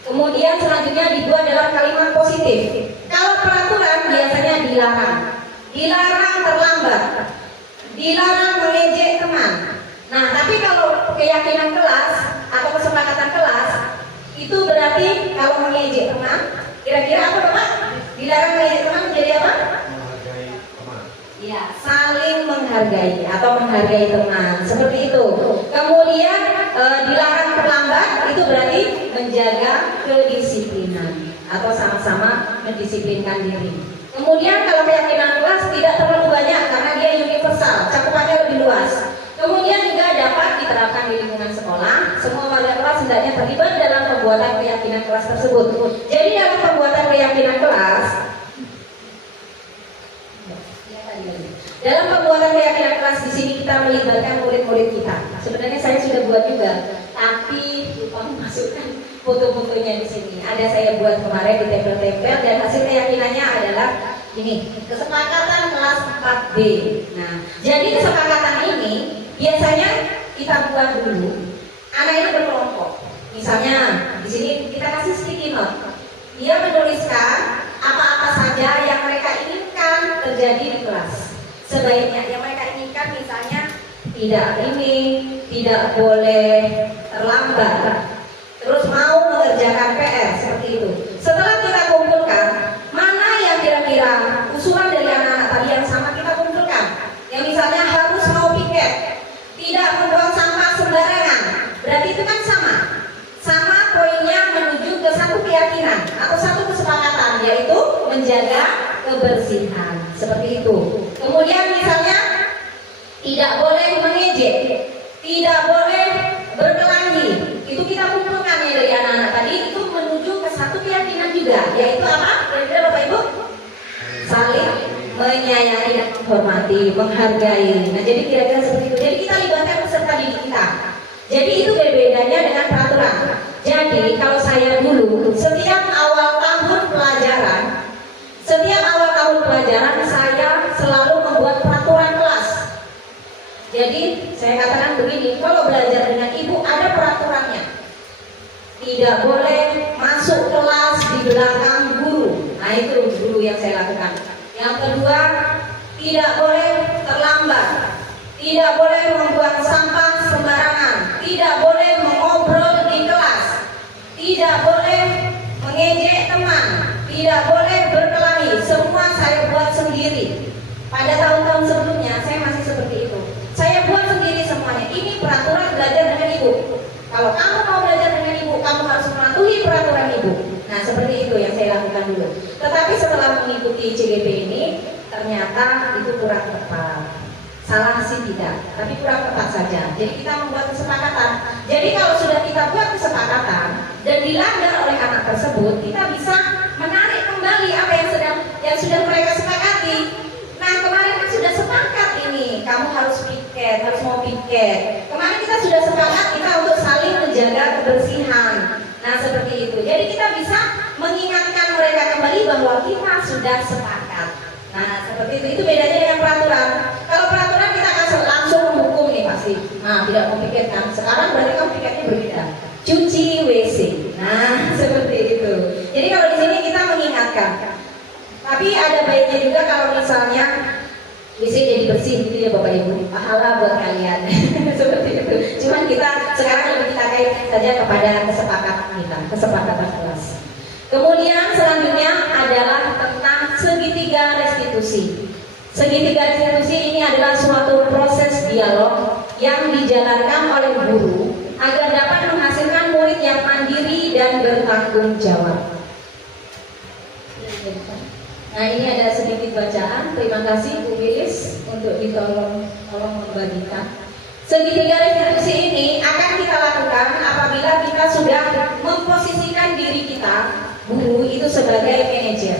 Kemudian selanjutnya dibuat dalam kalimat positif. Kalau peraturan biasanya dilarang terlambat, dilarang mengejek teman. Nah, tapi kalau keyakinan kelas atau kesepakatan kelas itu berarti kalau mengejek teman, kira-kira apa Bapak? Dilarang mengejek teman menjadi apa? Ya, saling menghargai atau menghargai teman, seperti itu. Kemudian dilarang terlambat itu berarti menjaga kedisiplinan atau sama-sama mendisiplinkan diri. Kemudian kalau keyakinan kelas tidak terlalu banyak karena dia universal, cakupannya lebih luas. Kemudian juga dapat diterapkan di lingkungan sekolah. Semua warga kelas hendaknya terlibat dalam pembuatan keyakinan kelas tersebut. Jadi dalam pembuatan keyakinan kelas, dalam pembuatan keyakinan kelas di sini kita melibatkan murid-murid kita. Sebenarnya saya sudah buat juga, tapi lupa memasukkan foto-fotonya di sini. Ada saya buat kemarin di tempel-tempel dan hasil keyakinannya adalah ini, kesepakatan kelas 4B. Nah, jadi kesepakatan ini biasanya kita buat dulu. Anak ini berkelompok. Misalnya di sini kita kasih sticky note. Dia menuliskan apa-apa saja yang mereka inginkan terjadi di kelas. Sebaiknya yang mereka inginkan, misalnya tidak boleh terlambat, terus mau mengerjakan PR, seperti itu. Setelah kita kumpulkan mana yang kira-kira usulan dari anak-anak tadi yang sama, kita kumpulkan. Yang misalnya harus mau piket, tidak membuang sampah sembarangan, berarti itu kan sama poinnya menuju ke satu keyakinan atau satu kesepakatan, yaitu menjaga kebersihan, seperti itu. Kemudian misalnya tidak boleh mengejek, tidak boleh berkelahi, itu kita kumpulkan ya dari anak-anak tadi, itu menuju ke satu keyakinan juga, yaitu apa? Kira-kira Bapak Ibu? Saling menyayangi dan menghormati, menghargai. Nah jadi kira-kira seperti itu. Jadi kita libatkan peserta didik kita. Jadi itu bedanya dengan peraturan. Jadi kalau saya dulu setiap awal tahun pelajaran saya selalu membuat peraturan kelas. Jadi saya katakan begini, kalau belajar dengan ibu ada peraturannya. Tidak boleh masuk kelas di belakang guru. Nah itu dulu yang saya lakukan. Yang kedua, tidak boleh terlambat, tidak boleh membuang sampah sembarangan, tidak boleh mengobrol di kelas, tidak boleh mengejek teman, tidak boleh berkelahi. Semua saya buat sendiri. Pada tahun-tahun sebelumnya saya masih seperti itu. Saya buat sendiri semuanya. Ini peraturan belajar dengan ibu. Kalau kamu mau belajar dengan ibu, kamu harus mematuhi peraturan ibu. Nah, seperti itu yang saya lakukan dulu. Tetapi setelah mengikuti CGP ini, ternyata itu kurang tepat. Salah sih tidak, tapi kurang tepat saja. Jadi kita membuat kesepakatan. Jadi kalau sudah kita buat kesepakatan dan dilanggar oleh anak tersebut, kita bisa menarik kembali apa yang sudah mereka sepakati. Nah, kemarin kan sudah sepakat ini, kamu harus piket, harus mau piket. Kemarin kita sudah sepakat kita untuk saling menjaga kebersihan. Nah, seperti itu. Jadi kita bisa mengingatkan mereka kembali bahwa kita sudah sepakat. Nah, seperti itu. Itu bedanya dengan peraturan. Kalau peraturan kita akan langsung menghukum nih pasti. Nah, tidak mau piket kan. Sekarang berarti kamu piketnya berbeda. Cuci WC. Nah, seperti itu. Jadi kalau di sini kita mengingatkan. Tapi ada baiknya juga kalau misalnya WC jadi bersih gitu ya Bapak Ibu. Pahala buat kalian. Seperti itu. Cuman kita sekarang lebih kita kaitkan saja kepada kesepakatan kita, kesepakatan kelas. Kemudian selanjutnya adalah tentang segitiga restitusi. Segitiga restitusi ini adalah suatu proses dialog yang dijalankan oleh guru agar dapat menghasilkan murid yang mandiri dan bertanggung jawab. Nah, ini ada sedikit bacaan. Terima kasih Bu Wilis untuk tolong membagikan. Segitiga restitusi ini akan kita lakukan apabila kita sudah memposisikan diri kita, guru itu sebagai manajer.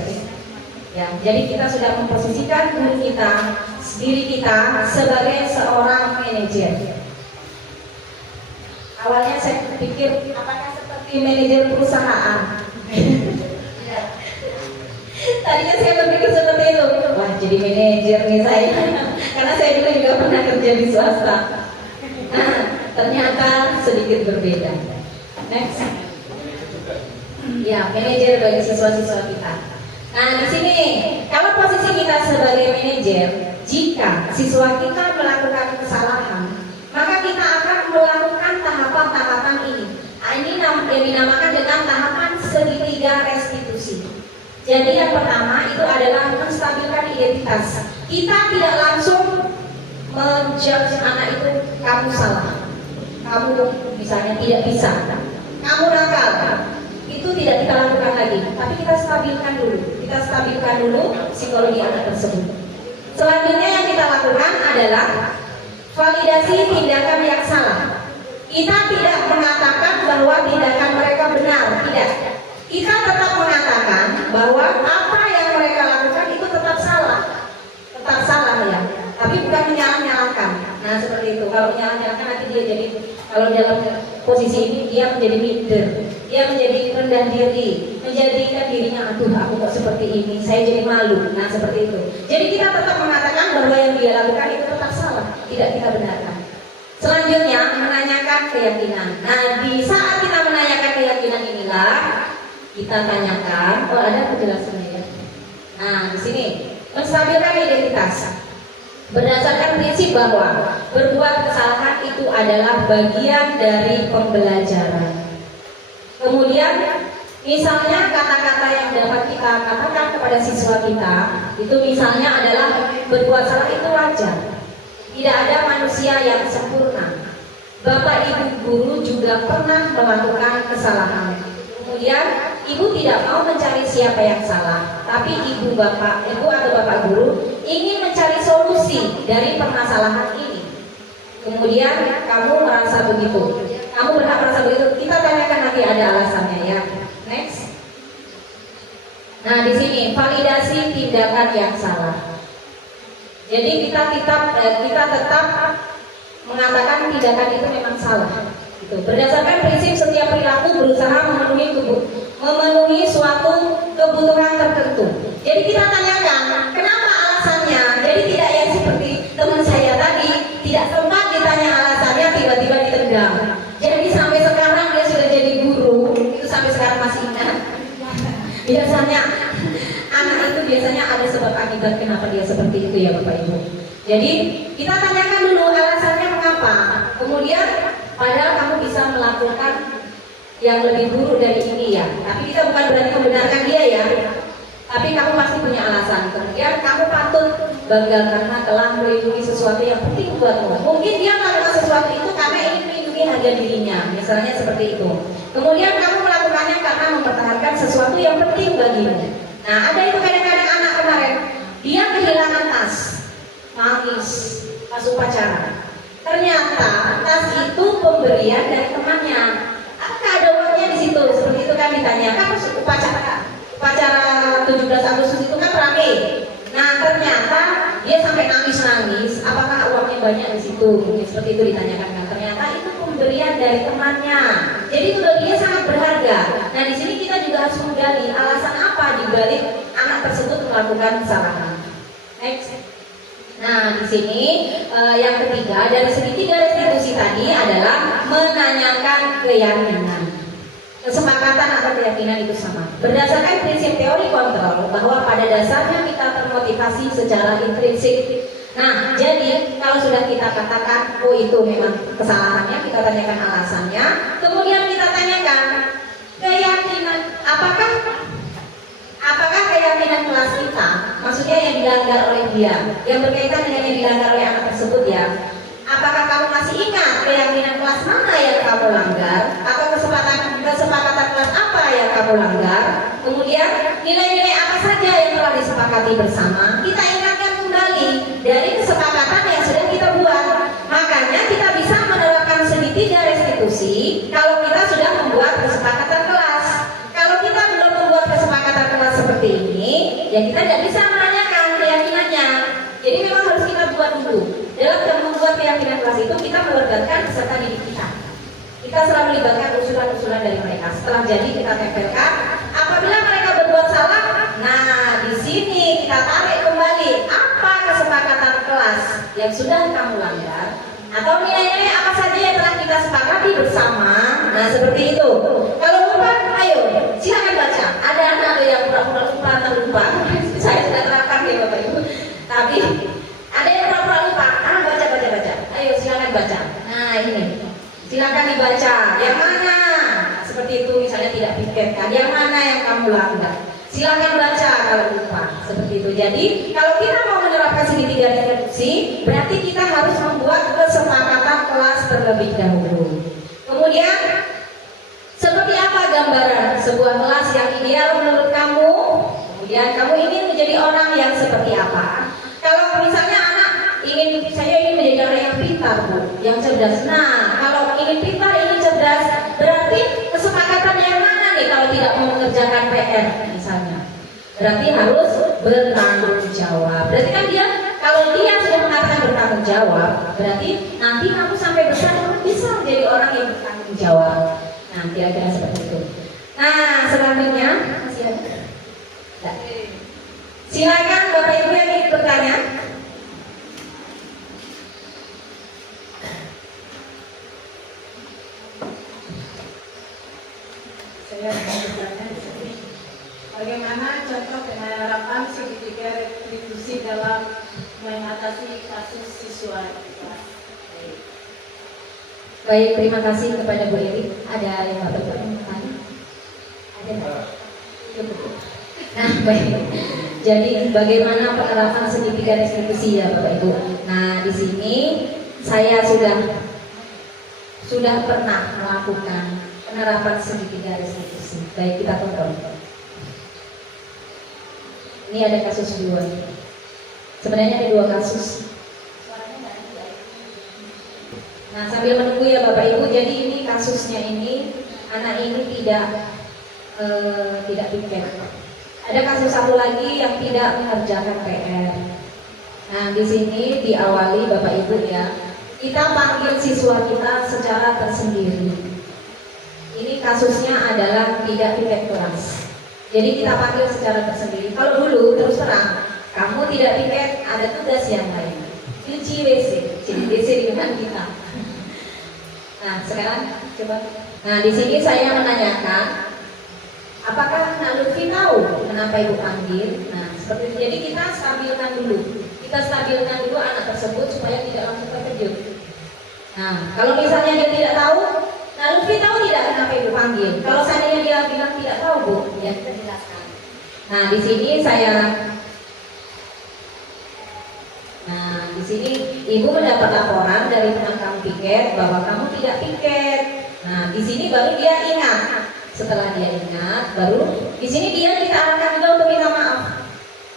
Ya, jadi kita sudah memposisikan diri kita sebagai seorang manajer. Awalnya saya pikir apakah seperti manajer perusahaan. Tadinya saya berpikir seperti itu. Wah, jadi manajer nih saya. Karena saya juga pernah kerja di swasta. Nah, ternyata sedikit berbeda. Next. Ya, manajer bagi siswa-siswa kita. Nah, di sini kalau posisi kita sebagai manajer, jika siswa kita melakukan kesalahan, maka kita akan melakukan tahapan-tahapan ini. Nah, ini yang dinamakan dengan tahapan segitiga restitusi. Jadi yang pertama itu adalah menstabilkan identitas. Kita tidak langsung menjudge anak itu, kamu salah, kamu misalnya tidak bisa, kamu nakal. Itu tidak kita lakukan lagi, tapi kita stabilkan dulu psikologi anak tersebut. Selanjutnya yang kita lakukan adalah validasi tindakan yang salah. Kita tidak mengatakan bahwa tindakan mereka benar, tidak. Kita tetap mengatakan bahwa apa yang mereka lakukan itu tetap salah ya. Tapi bukan menyalah-nyalahkan. Nah, seperti itu. Kalau menyalah-nyalahkan nanti dia jadi, kalau dalam posisi ini dia menjadi minder, dia menjadi rendah diri, menjadikan dirinya, aduh aku kok seperti ini, saya jadi malu. Nah, seperti itu. Jadi kita tetap mengatakan bahwa yang dia lakukan itu tetap salah, tidak kita benarkan. Selanjutnya menanyakan keyakinan. Nah, di saat kita menanyakan keyakinan inilah kita tanyakan, oh ada penjelasannya ya. Nah, di sini menstabilkan identitas. Berdasarkan prinsip bahwa berbuat kesalahan itu adalah bagian dari pembelajaran. Kemudian misalnya kata-kata yang dapat kita katakan kepada siswa kita itu misalnya adalah berbuat salah itu wajar. Tidak ada manusia yang sempurna. Bapak ibu guru juga pernah melakukan kesalahan. Kemudian ibu tidak mau mencari siapa yang salah, tapi ibu atau bapak guru ingin mencari solusi dari permasalahan ini. Kemudian kamu merasa begitu, kamu berhak merasa begitu. Kita tanyakan nanti ada alasannya ya. Next. Nah, di sini validasi tindakan yang salah. Jadi kita tetap mengatakan tindakan itu memang salah. Berdasarkan prinsip setiap perilaku berusaha memenuhi suatu kebutuhan tertentu. Jadi kita tanyakan kenapa alasannya. Jadi tidak yang seperti teman saya tadi, tidak sempat ditanya alasannya tiba-tiba ditendang. Jadi sampai sekarang dia sudah jadi guru, itu sampai sekarang masih ingat. Biasanya anak itu ada sebab akibat kenapa dia seperti itu ya Bapak Ibu. Jadi kita tanyakan dulu alasannya mengapa. Kemudian padahal kamu bisa melakukan yang lebih buruk dari ini ya. Tapi kita bukan berarti membenarkan dia ya. Tapi kamu pasti punya alasan. Kemudian kamu patut bangga karena telah melindungi sesuatu yang penting buatmu. Mungkin dia melakukan sesuatu itu karena ingin melindungi harga dirinya, misalnya seperti itu. Kemudian kamu melakukannya karena mempertahankan sesuatu yang penting bagimu. Nah, ada itu kadang-kadang anak kemarin, dia kehilangan tas, nangis pas upacara. Ternyata tas itu pemberian dari temannya. Apakah ada uangnya di situ? Seperti itu kan ditanyakan upacara 17 Agustus itu kan rame. Nah, ternyata dia sampai nangis-nangis. Apakah uangnya banyak di situ? Mungkin seperti itu ditanyakan kan. Ternyata itu pemberian dari temannya. Jadi itu bagi dia sangat berharga. Nah, di sini kita juga harus menggali alasan apa di balik anak tersebut melakukan kesalahan. Next. Nah, di sini yang ketiga dari segitiga restitusi tadi adalah menanyakan keyakinan. Kesepakatan atau keyakinan itu sama. Berdasarkan prinsip teori kontrol bahwa pada dasarnya kita termotivasi secara intrinsik. Nah, jadi kalau sudah kita katakan, oh itu memang kesalahannya, kita tanyakan alasannya. Kemudian kita tanyakan keyakinan, apakah keyakinan kelas kita, maksudnya yang dilanggar oleh dia, yang berkaitan dengan yang dilanggar oleh anak tersebut ya. Apakah kamu masih ingat keyakinan kelas mana yang kamu langgar, atau kesepakatan kelas apa yang kamu langgar? Kemudian nilai-nilai apa saja yang telah disepakati bersama? Kita ingatkan kembali dari kesepakatan yang sudah kita buat. Makanya kita bisa menerapkan segitiga restitusi kalau kita sudah membuat kesepakatan kelas. Kalau kita belum membuat kesepakatan kelas seperti ini, ya kita tidak bisa menanyakan keyakinannya. Jadi memang harus kita buat dulu. Dalam membuat keyakinan kelas itu kita melibatkan peserta didik kita. Kita selalu melibatkan usulan-usulan dari mereka. Setelah jadi kita tempelkan. Apabila mereka berbuat salah, nah di sini kita tarik kembali apa kesepakatan kelas yang sudah kamu langgar, atau nilai-nilai apa saja yang telah kita sepakati bersama. Nah seperti itu. Kalau lupa, ayo silakan baca. Ada anak yang pura-pura lupa atau lupa. Saya sudah terapkan ya Bapak Ibu. Tapi ada yang pura-pura lupa. Baca. Ayo silakan baca. Nah ini. Silakan dibaca. Yang mana? Seperti itu misalnya tidak pikirkan. Yang mana yang kamu langgar? Silakan baca kalau lupa. Seperti itu. Jadi kalau kita mau menerapkan segitiga restitusi, berarti kita harus membuat kesepakatan kelas terlebih dahulu. Kemudian seperti apa gambaran sebuah kelas yang ideal menurut kamu? Kemudian kamu ingin menjadi orang yang seperti apa? Kalau misalnya saya ingin menjadi orang yang pintar, Bu, yang cerdas. Nah, kalau ingin pintar, ingin cerdas, berarti kesepakatan yang mana nih kalau tidak mau mengerjakan PR misalnya? Berarti harus bertanggung jawab. Berarti kan kalau dia sudah mengatakan bertanggung jawab, berarti nanti kamu sampai besar kamu bisa menjadi orang yang bertanggung jawab. Nah, kira-kira seperti itu. Nah, selanjutnya masih ada? Nah. Silakan Bapak Ibu yang ingin bertanya. Saya mau bertanya di sini, bagaimana contoh penerapan segitiga restitusi dalam mengatasi kasus siswa kita? Baik, terima kasih kepada Bu Iri. Ada yang Bapak bertanya? Ada nggak? Nah, baik. Jadi bagaimana penerapan segitiga restitusi ya Bapak Ibu? Nah, di sini saya sudah pernah melakukan penerapan segitiga restitusi. Baik, kita tonton. Ini ada kasus dua. Sebenarnya ada dua kasus. Nah, sambil menunggu ya Bapak Ibu. Jadi ini kasusnya ini anak ini tidak piket. Ada kasus satu lagi yang tidak mengerjakan PR. Nah, di sini diawali Bapak Ibu ya. Kita panggil siswa kita secara tersendiri. Ini kasusnya adalah tidak piket kelas. Jadi kita panggil secara tersendiri. Kalau dulu terus terang, kamu tidak piket, ada tugas yang lain. Cuci WC dengan kita. Nah sekarang coba. Nah di sini saya menanyakan, apakah Nak Lutfi tahu kenapa Ibu panggil? Nah seperti itu. Jadi kita stabilkan dulu anak tersebut supaya tidak langsung terkejut. Nah, kalau misalnya dia tidak tahu, nah Lutfi tahu tidak kenapa ibu panggil? Kalau seandainya dia bilang tidak tahu bu, ya kita jelaskan. Nah, di sini ibu mendapat laporan dari penangkap piket bahwa kamu tidak piket. Nah, di sini baru dia ingat. Setelah dia ingat, baru di sini dia kita arahkan juga untuk minta maaf.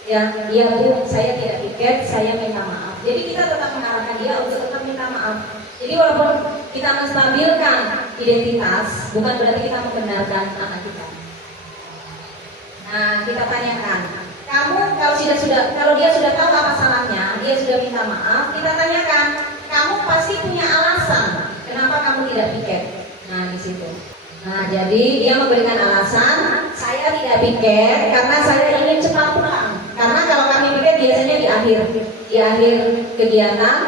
Ya, dia bu, saya tidak piket, saya minta maaf. Jadi kita tetap mengarahkan dia untuk tetap minta maaf. Jadi walaupun kita menstabilkan identitas, bukan berarti kita membenarkan anak kita. Nah, kita tanyakan, kamu kalau dia sudah tahu apa salahnya, dia sudah minta maaf, kita tanyakan, kamu pasti punya alasan kenapa kamu tidak piket. Nah, di situ. Nah, jadi dia memberikan alasan, saya tidak piket karena saya ingin cepat pulang. Karena kalau kami piket biasanya di akhir kegiatan.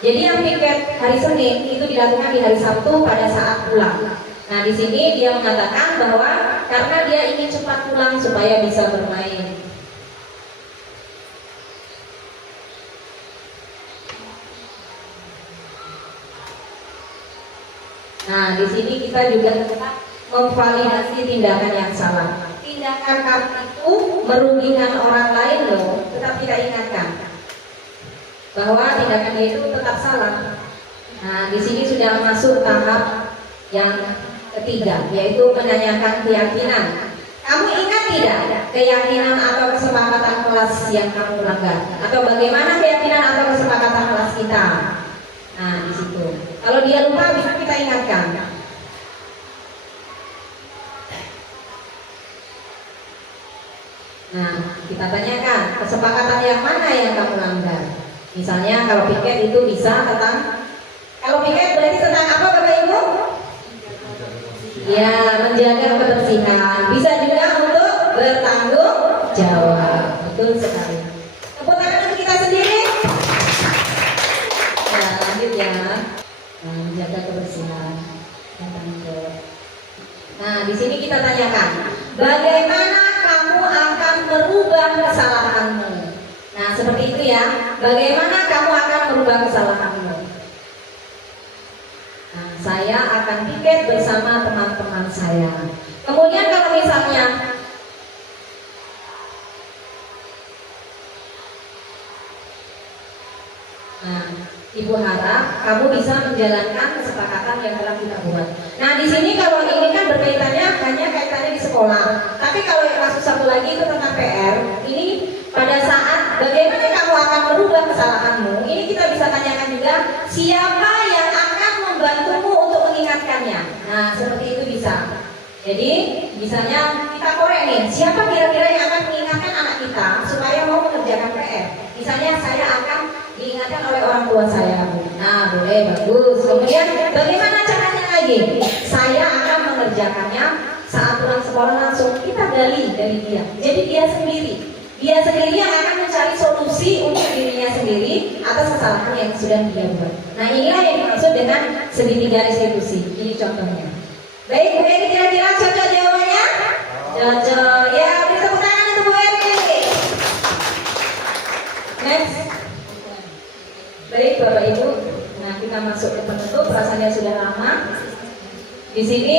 Jadi yang piket hari Senin itu dilakukan di hari Sabtu pada saat pulang. Nah, di sini dia mengatakan bahwa karena dia ingin cepat pulang supaya bisa bermain. Nah, di sini kita juga tetap memvalidasi tindakan yang salah. Tindakan kamu itu merugikan orang lain loh. Tetap kita ingatkan bahwa tindakan dia itu tetap salah. Nah, di sini sudah masuk tahap yang ketiga, yaitu menanyakan keyakinan. Kamu ingat tidak keyakinan atau kesepakatan kelas yang kamu langgar? Atau bagaimana keyakinan atau kesepakatan kelas kita? Nah, di situ. Kalau dia lupa bisa kita ingatkan. Nah, kita tanyakan kesepakatan yang mana yang kamu langgar. Misalnya kalau piket itu bisa tentang, kalau piket berarti tentang apa Bapak Ibu? Ya, menjaga kebersihan. Bisa juga untuk bertanggung jawab. Betul sekali. Tepuk tangan untuk kita sendiri. Nah, lanjut ya. Nah, menjaga kebersihan. Nah, di sini kita tanyakan, bagaimana kamu akan merubah kesalahanmu? Nah, seperti itu ya. Bagaimana kamu akan merubah kesalahanmu? Nah, saya akan piket bersama teman-teman saya. Kemudian kalau misalnya Ibu harap kamu bisa menjalankan kesepakatan yang telah kita buat. Nah, di sini kalau ini kan berkaitannya hanya kaitannya di sekolah. Tapi kalau yang kasus satu lagi itu tentang PR, ini pada saat bagaimana kamu akan merubah kesalahanmu, ini kita bisa tanyakan juga siapa yang akan membantumu untuk mengingatkannya. Nah, seperti itu bisa. Jadi, misalnya kita korek nih, siapa kira-kira yang akan mengingatkan anak kita supaya mau mengerjakan PR? Misalnya saya akan diingatkan oleh orang tua saya. Nah, boleh, bagus. Kemudian bagaimana caranya lagi? Saya akan mengerjakannya saat pulang sekolah langsung. Kita gali dari dia. Jadi dia sendiri yang akan mencari solusi untuk dirinya sendiri atas kesalahan yang sudah dia buat. Nah, inilah yang dimaksud dengan segitiga restitusi. Ini contohnya. Baik, Bu Eri, kira-kira cocok jawabannya? Cocok. Ya, beri tepuk tangan untuk Bu Eri. Next. Baik, Bapak Ibu. Nah, kita masuk ke penutup. Rasanya sudah lama. Di sini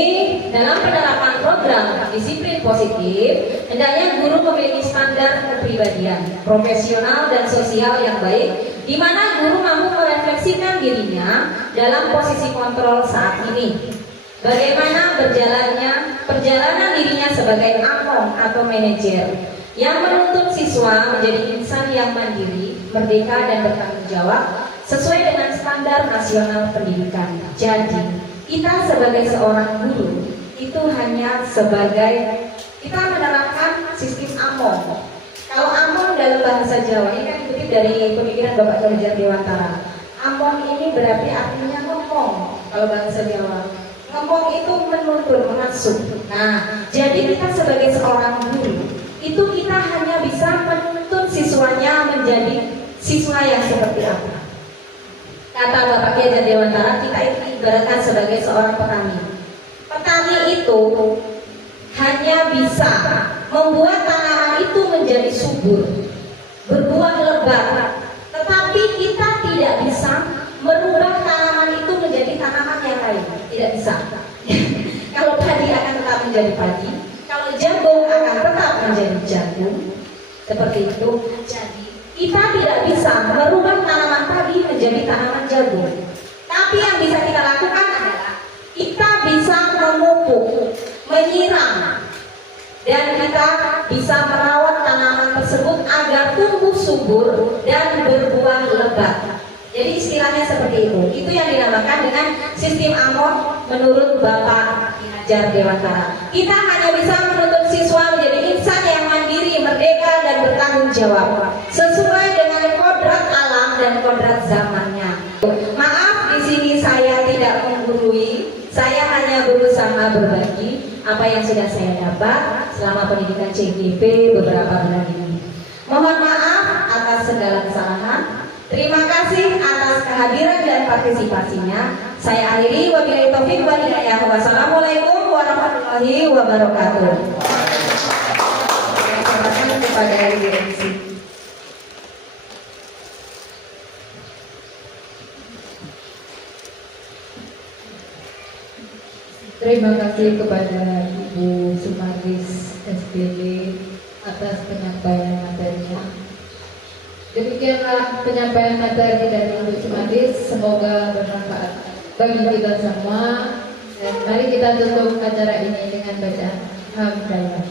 dalam penerapan program disiplin positif, hendaknya guru memiliki standar kepribadian, profesional dan sosial yang baik, di mana guru mampu merefleksikan dirinya dalam posisi kontrol saat ini. Bagaimana perjalanan dirinya sebagai among atau manajer yang menuntut siswa menjadi insan yang mandiri, merdeka dan bertanggung jawab sesuai dengan standar nasional pendidikan. Jadi, kita sebagai seorang guru itu hanya sebagai kita menerapkan sistem among. Kalau among dalam bahasa Jawa ini kan dikutip dari pemikiran Bapak Dr. Dewantara. Among ini berarti artinya ngomong kalau bahasa Jawa. Ngomong itu menuntun, mengasuh. Nah, jadi kita sebagai seorang guru itu kita hanya bisa menuntun siswanya menjadi siswa yang seperti apa. Kata Bapak Kiai Dewantara, kita itu ibaratkan sebagai seorang petani. Petani itu hanya bisa membuat tanaman itu menjadi subur. menjadi padi, kalau jagung akan tetap menjadi jagung. Seperti itu. Jadi kita tidak bisa merubah tanaman padi menjadi tanaman jagung. Tapi yang bisa kita lakukan adalah kita bisa memupuk, menyiram, dan kita bisa merawat tanaman tersebut agar tumbuh subur dan berbuah lebat. Jadi istilahnya seperti itu. Itu yang dinamakan dengan sistem AMOH menurut Bapak Ki Hajar Dewantara. Kita hanya bisa menuntut siswa menjadi insan yang mandiri, merdeka, dan bertanggung jawab sesuai dengan kodrat alam dan kodrat zamannya. Maaf, di sini saya tidak menggurui, saya hanya berusaha berbagi apa yang sudah saya dapat selama pendidikan CGP beberapa bulan ini. Mohon maaf atas segala kesalahan. Terima kasih atas kehadiran dan partisipasinya. Saya akhiri, wabillahi taufiq wal hidayah. Wassalamualaikum warahmatullahi wabarakatuh. Silakan kepada Ibu MC. Terima kasih kepada Ibu Sumaris SPD atas penyampaian materinya. Demikianlah penyampaian materi dari Ibu Sumaris, semoga bermanfaat bagi kita semua. Dan mari kita tutup acara ini dengan bacaan hamdalah.